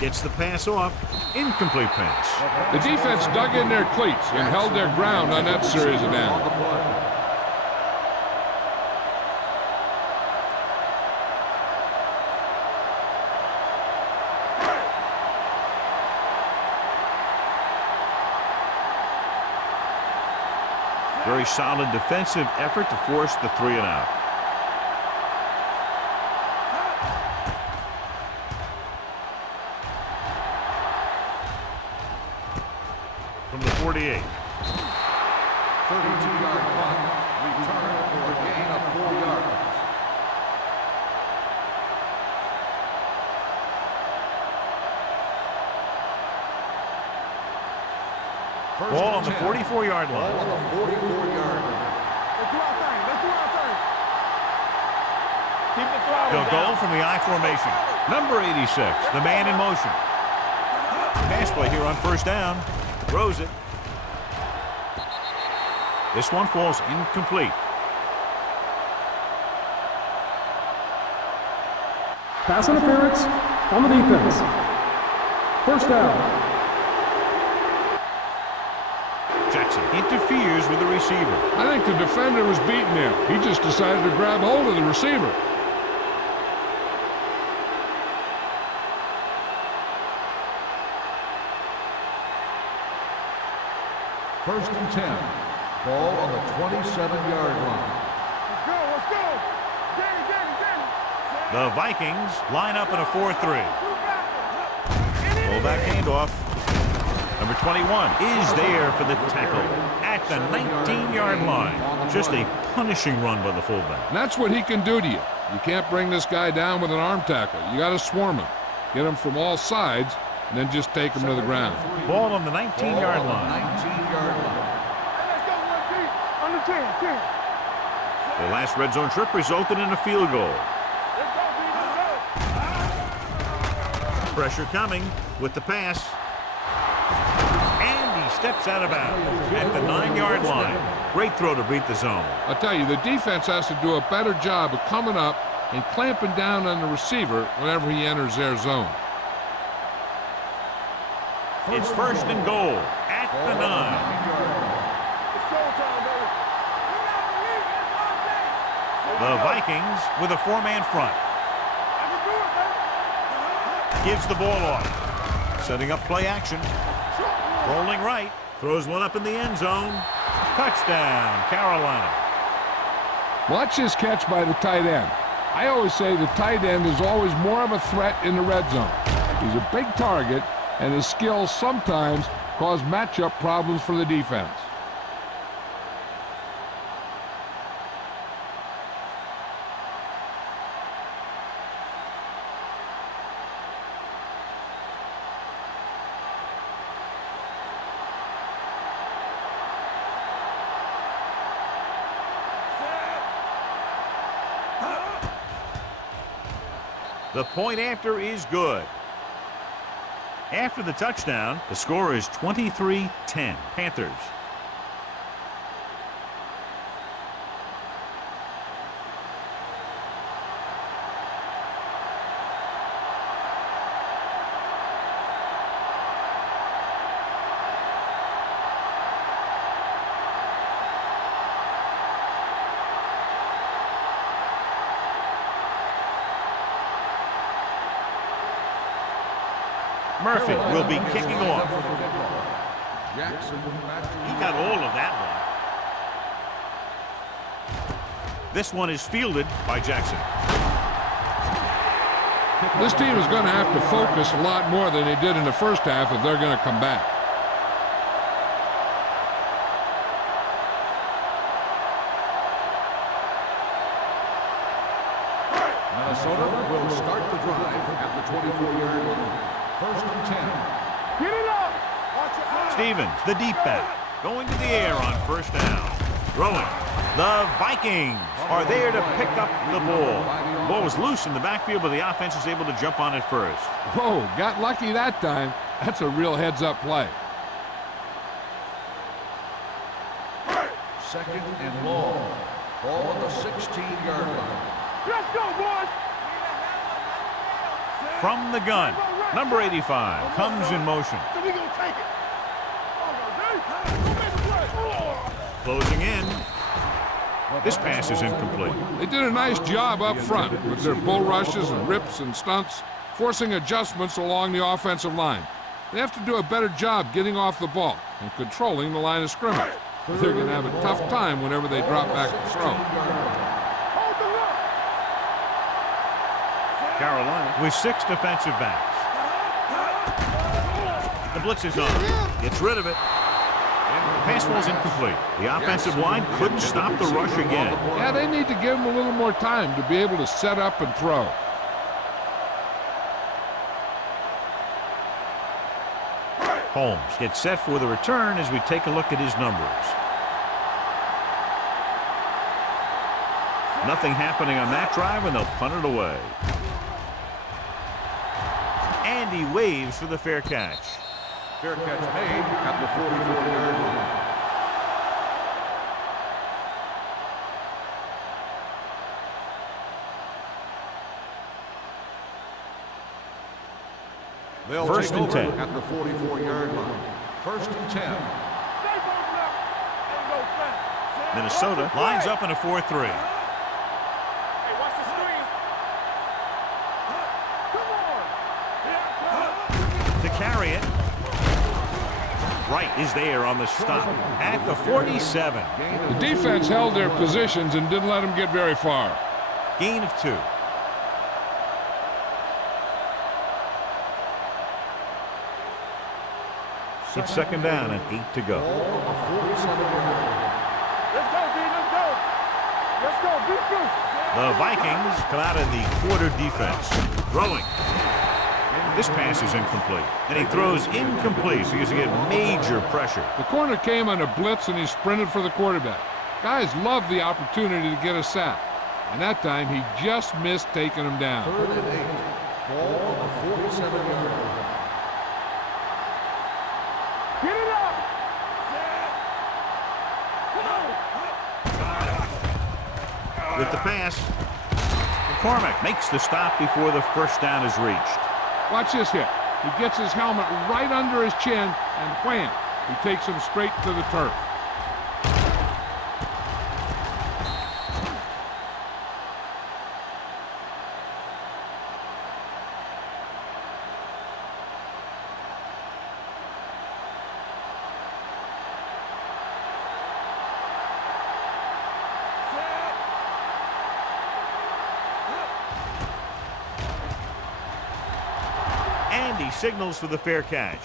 Gets the pass off. Incomplete pass. The defense dug in their cleats and held their ground on that series of downs. Very solid defensive effort to force the 3 and out. From the 48. 32-yard punt. Return for a gain of 4 yards. Ball on the 44-yard line. Ball on the 44-yard line. Let's do our thing. Let's do our thing. Keep the throttle They'll down. go from the I formation. Number 86, the man in motion. Pass play here on first down. Throws it. This one falls incomplete. Pass interference on the defense. First down. Jackson interferes with the receiver. I think the defender was beating him. He just decided to grab hold of the receiver. First and 10. Ball on the 27-yard line. Let's go. Let's go. Get it, get it, get it. The Vikings line up in a 4-3. Fullback handoff. Number 21 is there for the tackle at the 19-yard line. Just a punishing run by the fullback. And that's what he can do to you. You can't bring this guy down with an arm tackle. You got to swarm him. Get him from all sides, and then just take him to the ground. Ball on the 19-yard line. 19-yard line. Hey, let's go, 1 deep. Under 10, 10. The last red zone trip resulted in a field goal. Let's go, B. Let's go. Pressure coming with the pass. And he steps out of bounds at the 9-yard line. Great throw to beat the zone. I'll tell you, the defense has to do a better job of coming up and clamping down on the receiver whenever he enters their zone. It's first and goal at the 9. It's showtime, baby. The Vikings with a four-man front. I can do it, baby. Gives the ball off. Setting up play action. Rolling right. Throws one up in the end zone. Touchdown, Carolina. Watch this catch by the tight end. I always say the tight end is always more of a threat in the red zone. He's a big target, and his skills sometimes cause matchup problems for the defense. The point after is good. After the touchdown, the score is 23-10, Panthers. Murphy will be kicking off. He got all of that one. This one is fielded by Jackson. This team is going to have to focus a lot more than they did in the first half if they're going to come back. Minnesota will start the drive at the 24-yard line. First and 10. Get it up. Watch your eyes. Stevens, the deep back, going to the air on first down. Throwing. The Vikings are there to pick up the ball. The ball was loose in the backfield, but the offense was able to jump on it first. Whoa, got lucky that time. That's a real heads-up play. Second and long. Ball on the 16-yard line. Let's go, boys. From the gun, number 85 comes in motion. So we gonna take it. Closing in. This pass is incomplete. They did a nice job up front with their bull rushes and rips and stunts, forcing adjustments along the offensive line. They have to do a better job getting off the ball and controlling the line of scrimmage. They're going to have a tough time whenever they drop back to throw. Carolina with 6 defensive backs. The blitz is on. Gets rid of it. Pass falls incomplete. The offensive line couldn't stop the rush again. Yeah, they need to give them a little more time to be able to set up and throw. Holmes gets set for the return as we take a look at his numbers. Nothing happening on that drive, and they'll punt it away. And he waves for the fair catch. Fair catch made at the 44-yard line. They'll First take and over 10. at the 44-yard line. First and 10. Minnesota lines up in a 4-3. Hey, watch the screen. Come on. To carry it. Wright is there on the stop at the 47. The defense held their positions and didn't let them get very far. Gain of 2. It's second down and 8 to go. Let's go, D. Let's go. Let's go. Defense. The Vikings come out of the quarter defense. Throwing. This pass is incomplete. And he throws incomplete because he had major pressure. The corner came on a blitz and he sprinted for the quarterback. Guys love the opportunity to get a sack. And that time he just missed taking him down. Third and 8. Ball on the 47-yard line. Get it up. With the pass, McCormick makes the stop before the first down is reached. Watch this hit. He gets his helmet right under his chin, and wham, he takes him straight to the turf. And he signals for the fair catch.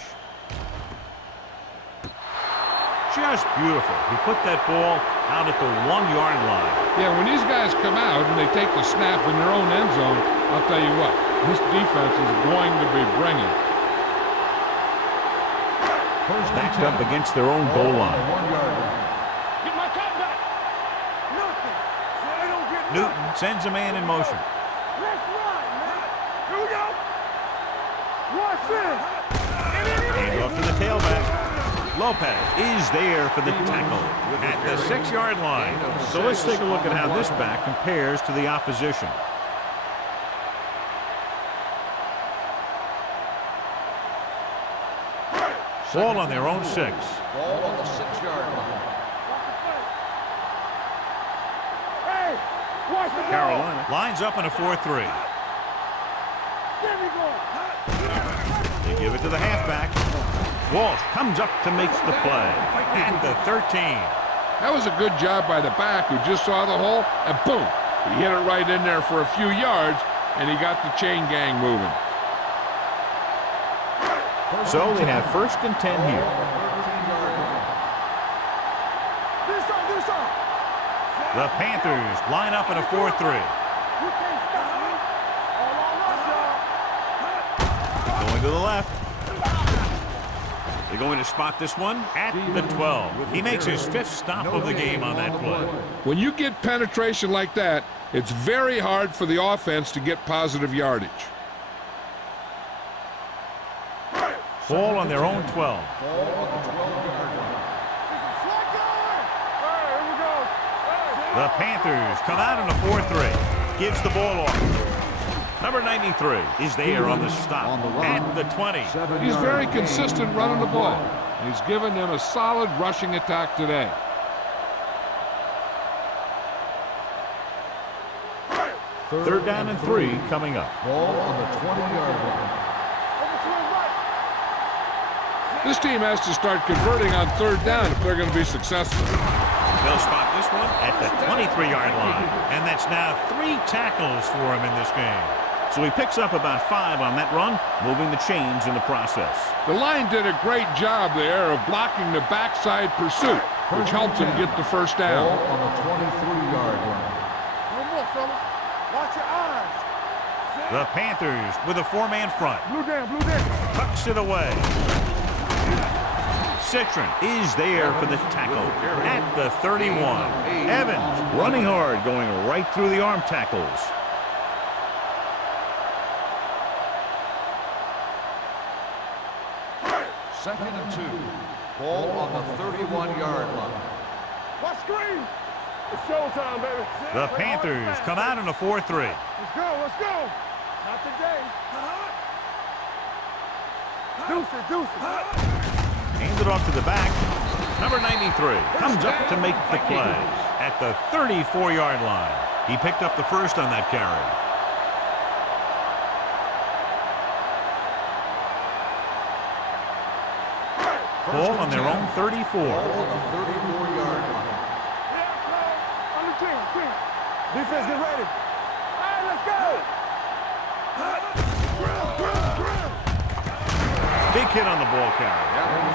Just beautiful. He put that ball out at the 1-yard line. Yeah, when these guys come out and they take the snap in their own end zone, I'll tell you what, this defense is going to be bringing. Backed up against their own goal line. Get my cut back. Nothing. They don't get Newton sends a man in motion. Let's run, man. Here we go. Watch this. Lopez is there for the tackle at the 6-yard line. So let's take a look at how this back compares to the opposition. Ball on their own 6. Ball on the 6-yard line. Hey, watch the ball. Carolina lines up in a 4-3. There we go. They give it to the halfback. Walsh comes up to make the play at the 13. That was a good job by the back who just saw the hole, and boom, he hit it right in there for a few yards, and he got the chain gang moving. So they have 1st and 10 here. The Panthers line up in a 4-3. You can't stop me. All on us, y'all. Going to the left. They're going to spot this one at the 12. He makes his 5th stop of the game on that play. When you get penetration like that, it's very hard for the offense to get positive yardage. Ball on their own 12. Hey, here we go. Hey. The Panthers come out in a 4-3. Gives the ball off. Number 93 is there on the stop at the 20. He's very consistent running the ball. He's given them a solid rushing attack today. Third down and 3 coming up. Ball on the 20-yard line. This team has to start converting on 3rd down if they're going to be successful. They'll spot this one at the 23-yard line. And that's now 3 tackles for him in this game. So he picks up about 5 on that run, moving the chains in the process. The line did a great job there of blocking the backside pursuit, which helped him get the 1st down. Ball on the 23-yard line. No more, fellas. Watch your eyes. The Panthers with a 4-man front. Blue down, blue down. Tucks it away. Citron is there for the tackle at the 31. Evans running hard, going right through the arm tackles. Second and 2. Ball on the 31-yard line. Watch screen. It's showtime, baby. The Panthers come out in a 4-3. Let's go, let's go. Not today. Deuce it. Hands it off to the back. Number 93 comes up to make the play at the 34-yard line. He picked up the 1st on that carry. Ball on their own 34. Ball on the 34-yard line. On the team. Defense, get ready. All right, let's go. Big hit on the ball carry.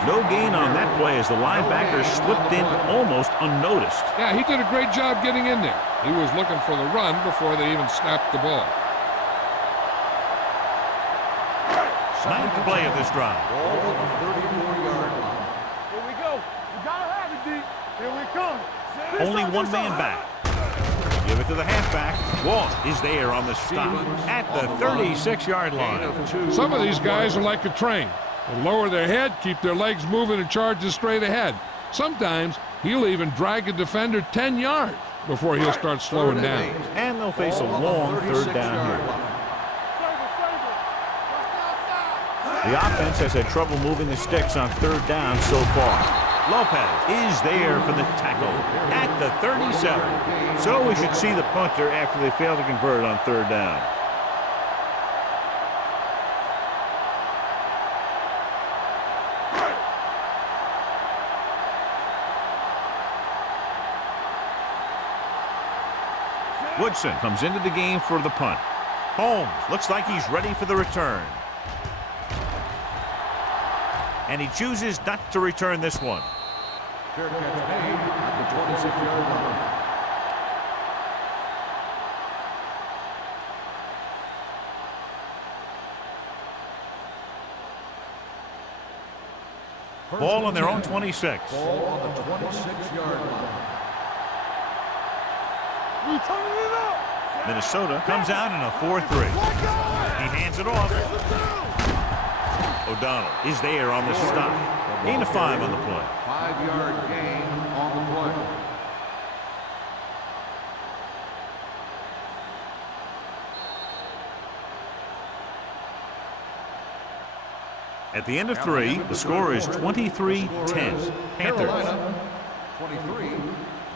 No gain on that play as the linebacker slipped in almost unnoticed. Yeah, he did a great job getting in there. He was looking for the run before they even snapped the ball. 9th play of this drive. Ball on the 34-yard line. Here we go. We gotta have it, D. Here we come. Only 1 man back. Give it to the halfback. Walsh is there on the stop at the 36-yard line. Some of these guys are like a train. They lower their head, keep their legs moving, and charge straight ahead. Sometimes he'll even drag a defender 10 yards before he'll start slowing down. And they'll face a long 3rd down here. The offense has had trouble moving the sticks on 3rd down so far. Lopez is there for the tackle at the 37. So we should see the punter after they fail to convert on 3rd down. Woodson comes into the game for the punt. Holmes looks like he's ready for the return. And he chooses not to return this one. Fair catch made at the 26-yard line. Ball on their own 26. Ball on the 26-yard line. We turning it up. Minnesota comes out in a 4-3. He hands it off. O'Donnell is there on the stop. Gain of 5 on the play. 5-yard gain on the play. At the end of 3, the score is 23-10. Panthers. Carolina, 23.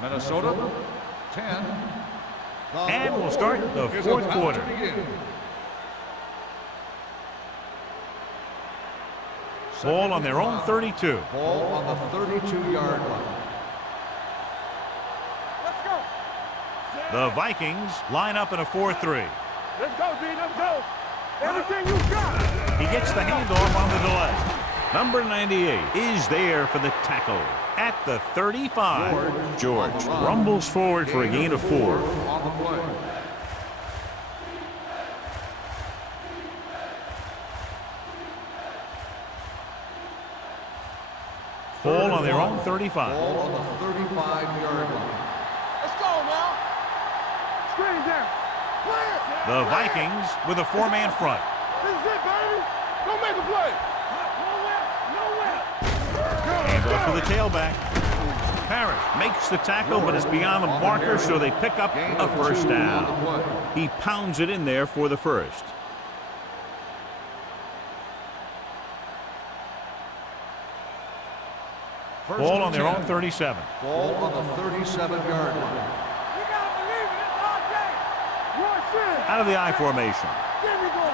Minnesota, 10. And we'll start the fourth quarter. Ball on their own 32. Ball on the 32-yard line. Let's go. The Vikings line up in a 4-3. Let's go, D. Let's go. Everything you got. He gets the handoff on the delay. Number 98 is there for the tackle at the 35. George rumbles forward for a gain of 4. On the play. Ball on their own 35. Ball on the 35-yard line. Let's go now. Screen down. Clear. The Vikings with a 4-man front. This is it, baby. Go make a play. Nowhere. Handoff to the tailback. Parrish makes the tackle, but it's beyond the marker, so they pick up a first down. He pounds it in there for the first. Ball on their own 37. Ball on the 37-yard line. You gotta believe it. It's our day. Rush in. Out of the I formation. There we go.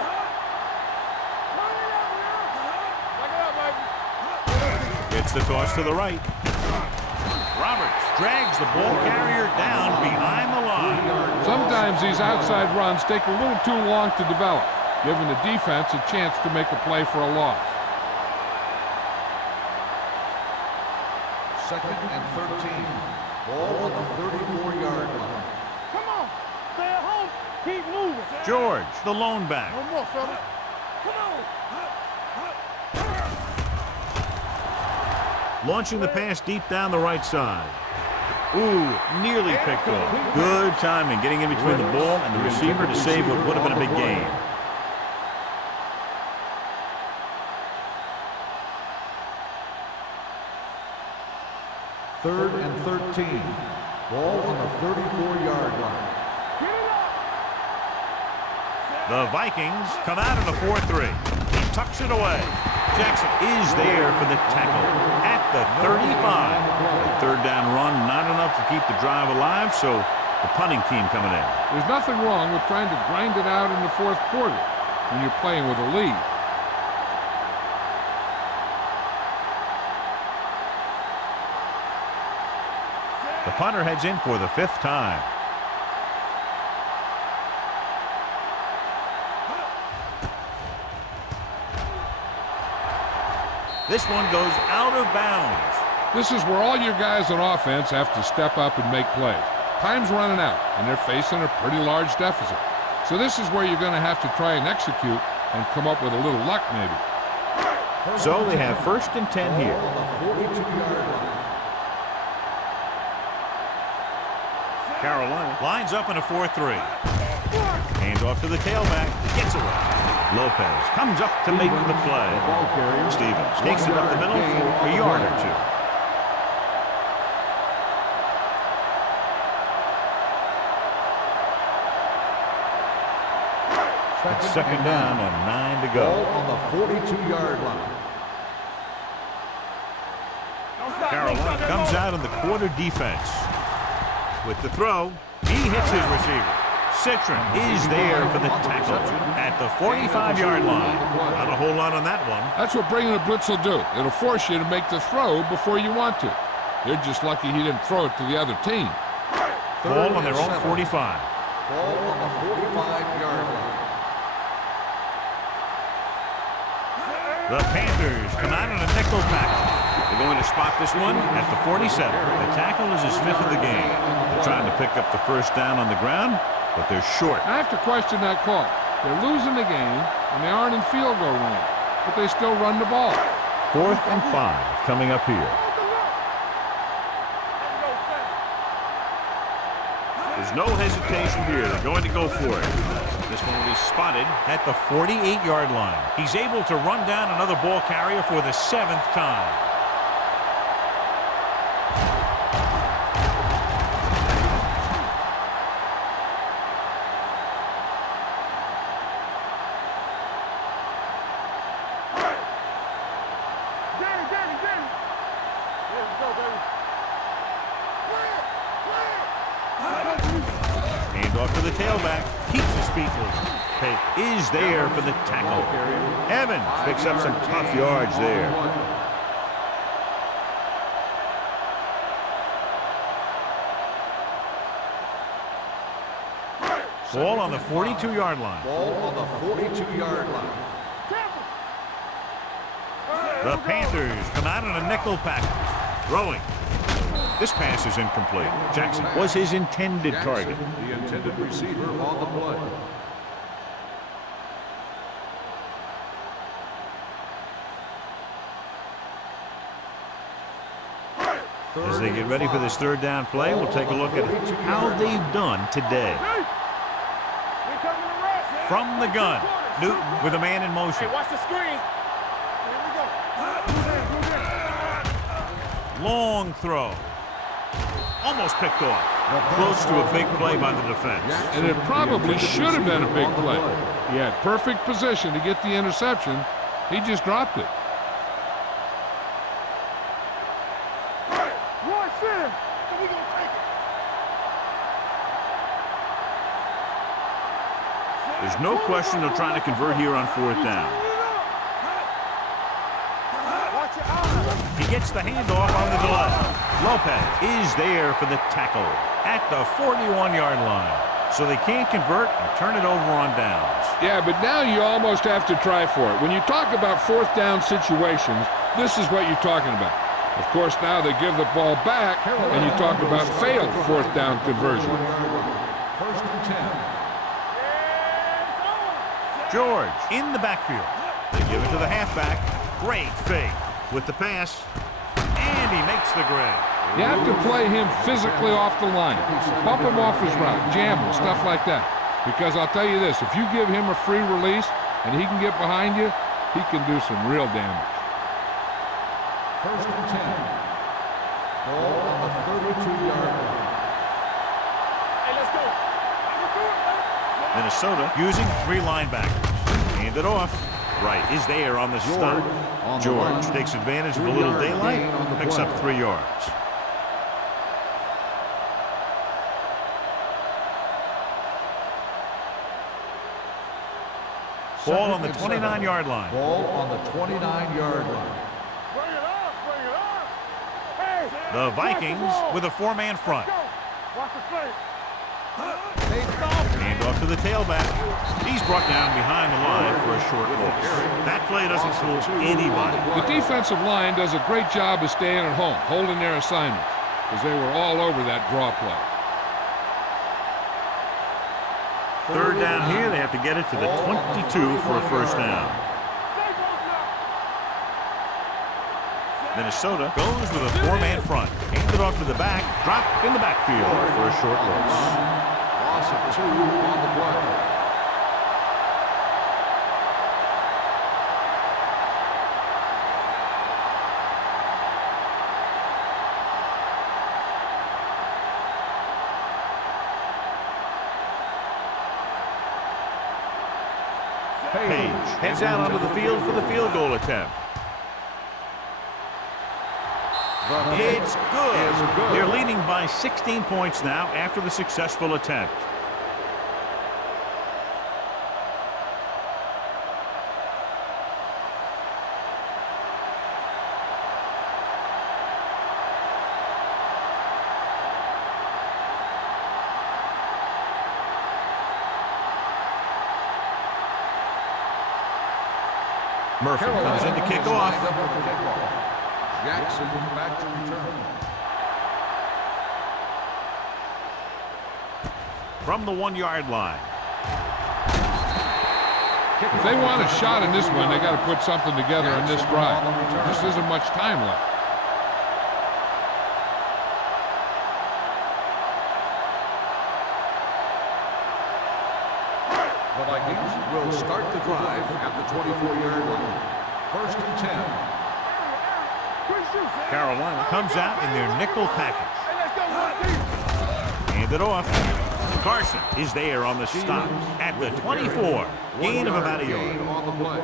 Run it up now. Back it up, baby. Gets the toss to the right. Roberts drags the ball carrier down behind the line. Sometimes these outside runs take a little too long to develop, giving the defense a chance to make a play for a loss. 2nd and 13. Ball on the 34-yard line. Come on. Stay at home. Keep moving. George, the lone back. No more, fella. Come on. Launching the pass deep down the right side. Ooh, nearly picked off. Good timing, getting in between the ball and the receiver to save what would have been a big gain. Third and 13. Ball on the 34-yard line. The Vikings come out in a 4-3. He tucks it away. Jackson is there for the tackle at the 35. The third down run, not enough to keep the drive alive, so the punting team coming in. There's nothing wrong with trying to grind it out in the fourth quarter when you're playing with a lead. The punter heads in for the 5th time. This one goes out of bounds. This is where all your guys on offense have to step up and make plays. Time's running out, and they're facing a pretty large deficit. So this is where you're going to have to try and execute and come up with a little luck maybe. So they have 1st and 10 here. On the 42-yard line. Carolina lines up in a 4-3. Hands off to the tailback. Gets away. Lopez comes up to make the play. Stevens takes it up the middle for a yard or 2. It's 2nd down and 9 to go. Ball on the 42-yard line. Carolina comes out in the quarter defense. With the throw, he hits his receiver. Citron is there for the tackle at the 45-yard line. Not a whole lot on that one. That's what bringing a blitz will do. It'll force you to make the throw before you want to. They're just lucky he didn't throw it to the other team. Ball on their own 45. Ball on the 45-yard line. The Panthers come out in a nickel tackle. They're going to spot this one at the 47. The tackle is his 5th of the game. They're trying to pick up the first down on the ground, but they're short. I have to question that call. They're losing the game, and they aren't in field goal range, but they still run the ball. 4th and 5 coming up here. There's no hesitation here. They're going to go for it. This one will be spotted at the 48-yard line. He's able to run down another ball carrier for the 7th time. Off to the tailback, keeps his feet moving. Pate is there for the tackle. Evans picks up some tough yards there. Ball on the 42-yard line. Ball on the 42-yard line. The Panthers come out in a nickel package. Throwing. This pass is incomplete. Jackson was his intended target. The intended receiver on the play. As they get ready for this third down play, we'll take a look at how they've done today. From the gun, Newton with a man in motion. Hey, watch the screen. Here we go. Long throw. Almost picked off. Close to a big play by the defense. And it probably should have been a big play. He had perfect position to get the interception. He just dropped it. There's no question they're trying to convert here on 4th down. He gets the handoff on the delay. Lopez is there for the tackle at the 41-yard line. So they can't convert and turn it over on downs. Yeah, but now you almost have to try for it. When you talk about 4th down situations, this is what you're talking about. Of course, now they give the ball back, and you talk about failed 4th down conversion. 1st and 10. George in the backfield. They give it to the halfback. Great fake with the pass. And he makes the grab. You have to play him physically off the line. Bump him off his route, jam him, stuff like that. Because I'll tell you this, if you give him a free release and he can get behind you, he can do some real damage. 1st and 10. Ball on the 32-yard line. Hey, let's go. Minnesota using 3 linebackers. Hand it off. Right is there on the stop. George takes advantage of a little daylight, picks up 3 yards. Ball on the 29-yard line. Ball on the 29-yard line. Bring it up, bring it up. Hey, The Vikings with a 4-man front. watch the play. Hand off to the tailback. He's brought down behind the line for a short loss. That play doesn't fool anybody. The defensive line does a great job of staying at home, holding their assignments, because they were all over that draw play. 3rd down here, they have to get it to the 22 for a 1st down. Minnesota goes with a 4-man front. Hand it off to the back, drop in the backfield for a short loss. Loss of 2 on the play. Page heads out onto the field for the field goal attempt. It's good. They're leading by 16 points now after the successful attempt. Murphy comes in to kick off. Jackson back to return. From the 1-yard line. If they want a shot in this one, they got to put something together in this drive. There just isn't much time left. The Vikings will start the drive at the 24-yard line. First and 10. Carolina comes out in their nickel package. Hand it off. Carson is there on the stop at the 24. Gain of about a yard. On the play.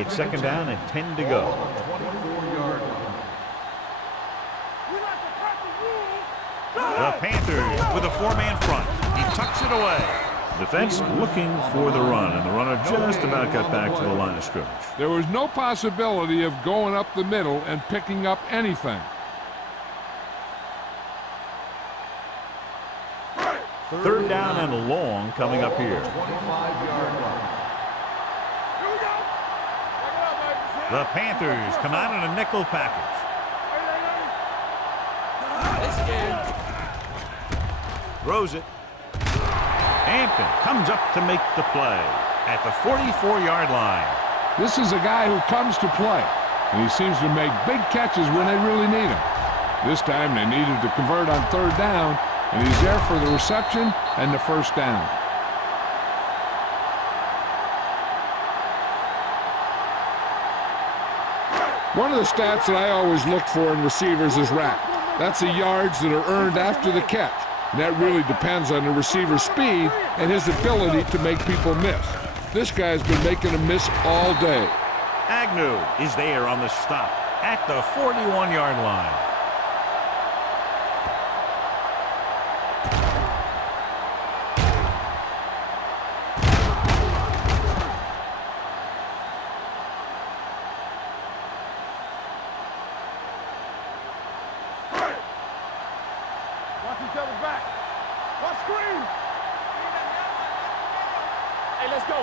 It's second down and 10 to go. 24-yard line. The Panthers with a four-man front. He tucks it away. Defense looking for the run, and the runner just about got back to the line of scrimmage. There was no possibility of going up the middle and picking up anything. Third down and long coming up here. 25-yard line. The Panthers come out in a nickel package. Throws it. Hampton comes up to make the play at the 44-yard line. This is a guy who comes to play, and he seems to make big catches when they really need him. This time they needed to convert on third down, and he's there for the reception and the first down. One of the stats that I always look for in receivers is RAP. That's the yards that are earned after the catch. And that really depends on the receiver's speed and his ability to make people miss. This guy's been making them miss all day. Agnew is there on the stop at the 41-yard line. Watch each other back. Watch screen. Hey, let's go.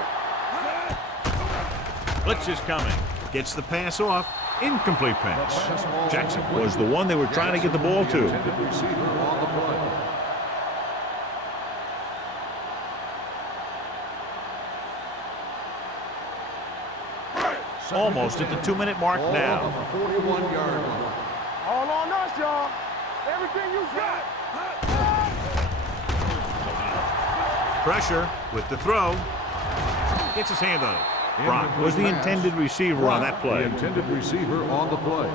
Blitz is coming. Gets the pass off. Incomplete pass. Jackson was the one they were trying to get the ball to. Intended receiver on the play. Almost at the 2-minute mark now. On the 41-yard line. All on us, y'all. Everything you got. Pressure with the throw. Gets his hand on it. Brock was the intended receiver on that play. The intended receiver on the play.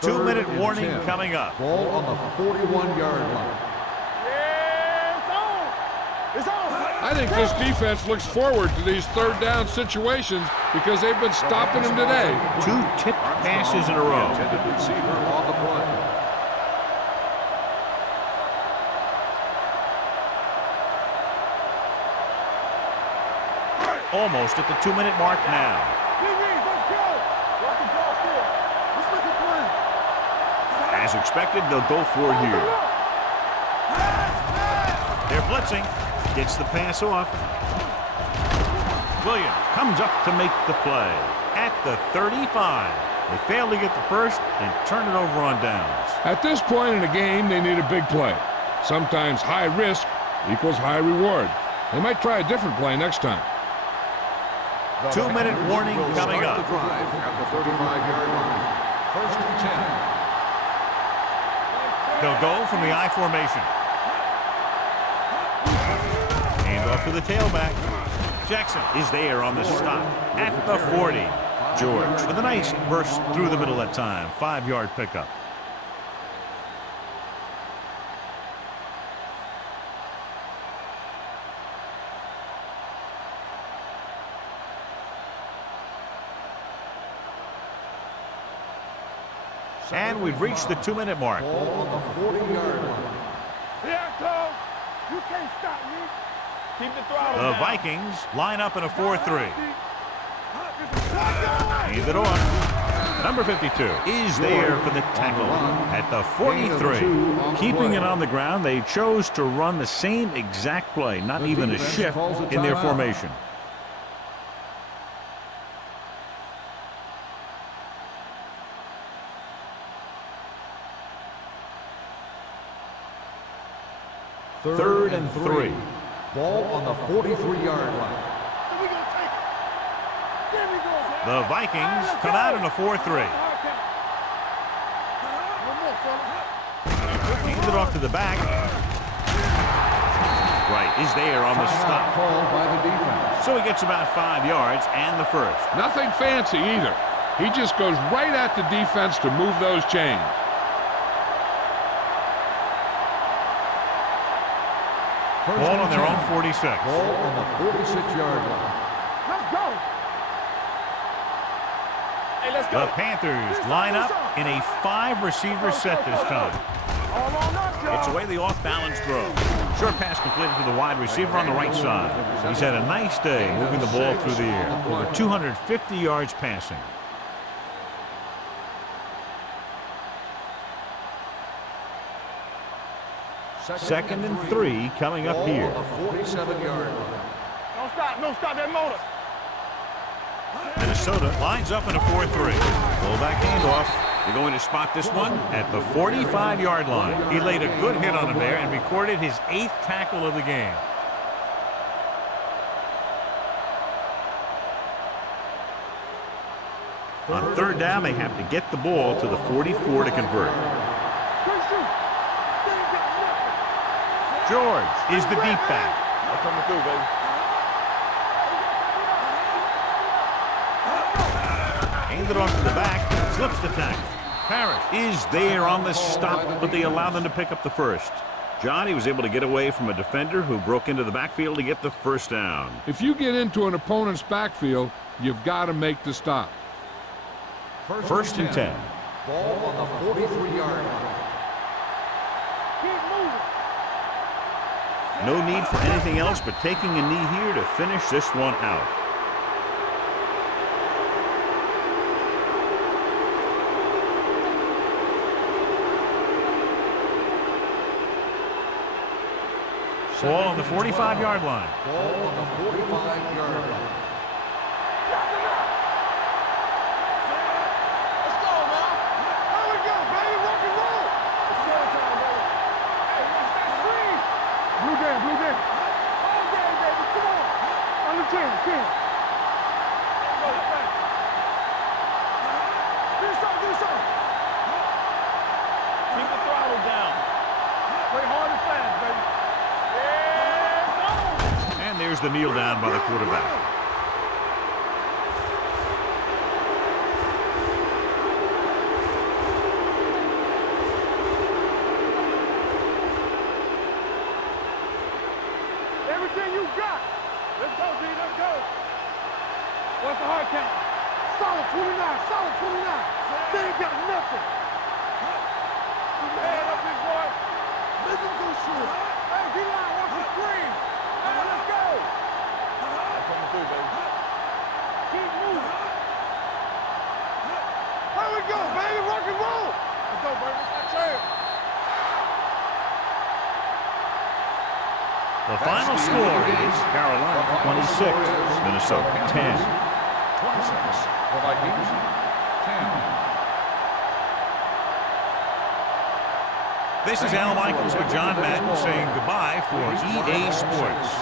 Two-minute Third and warning 10. coming up. Ball on the 41-yard line. Yeah, it's on. It's on. I think this defense looks forward to these third down situations because they've been stopping them today. Two tipped passes in a row. Intended receiver on the play. Almost at the 2-minute mark now. Let's go. Watch the ball still. Let's make it play. As expected, they'll go for it here. They're blitzing. Gets the pass off. Williams comes up to make the play at the 35. They fail to get the first and turn it over on downs. At this point in the game, they need a big play. Sometimes high risk equals high reward. They might try a different play next time. 2-minute warning coming Start up. the drive at the 35-yard line. First and 10. They'll go from the I formation. Hand off to the tailback. Jackson is there on the stop at the 40. George with a nice burst through the middle that time. 5-yard pickup. And we've reached the 2-minute mark. Ball on the 40-yard line. Yeah, Cole. You can't stop me. Keep the throttle The down. Vikings line up in a 4-3. Hand it off. Number 52 is there for the tackle at the 43. Keeping it on the ground, they chose to run the same exact play, not even a shift in their formation. Third and 3. Ball on the 43-yard line. The Vikings come out in a 4-3. Hands it off to the back. Right, is there on the stop. Called by the defense. So he gets about 5 yards and the first. Nothing fancy either. He just goes right at the defense to move those chains. Ball on their own 46. Ball on the 46-yard line. Let's go. Hey, let's go. The Panthers line up in a 5-receiver set this time. All on us, y'all. It's away the off-balance throw. Short pass completed to the wide receiver on the right side. He's had a nice day moving the ball through the air. Over 250 yards passing. Second and 3 coming up here. Ball on the 47-yard line. Don't stop that motor. Minnesota lines up in a 4-3. Fullback handoff. They're going to spot this one at the 45-yard line. He laid a good hit on him there and recorded his 8th tackle of the game. On third down, they have to get the ball to the 44 to convert. George is the deep back. I'm coming through, baby. Hand it off to the back. Slips the tackle. Parrish is there on the stop, but they allow them to pick up the first. John, he was able to get away from a defender who broke into the backfield to get the first down. If you get into an opponent's backfield, you've got to make the stop. First and 10. Ball on the 43-yard line. Keep moving. No need for anything else but taking a knee here to finish this one out. Ball on the 45-yard line. Ball on the 45-yard line. Let's go, man. Here we go, baby. Rock and roll. It's showtime, baby. Hey, watch that screen. Blue game, blue game. All game, baby. Come on. On the 10, 10. Go, back. Do something. Keep the throttle down. Play hard and fast, baby. And there's the kneel down by the quarterback. Everything you got. Let's go, D. Let's go. What's the hard count? Solid 29. They ain't got nothing. Keep your head up, big boy. Listen to shit. Hey, D-line, watch the screen. Hey, let's go. I'm coming through, baby. Keep moving. Here we go, baby. Rock and roll. Let's go, baby. It's our chance. The final score is Carolina 26, Minnesota 10. 26. The Vikings, 10. This is Al Michaels with John Madden saying goodbye for EA Sports.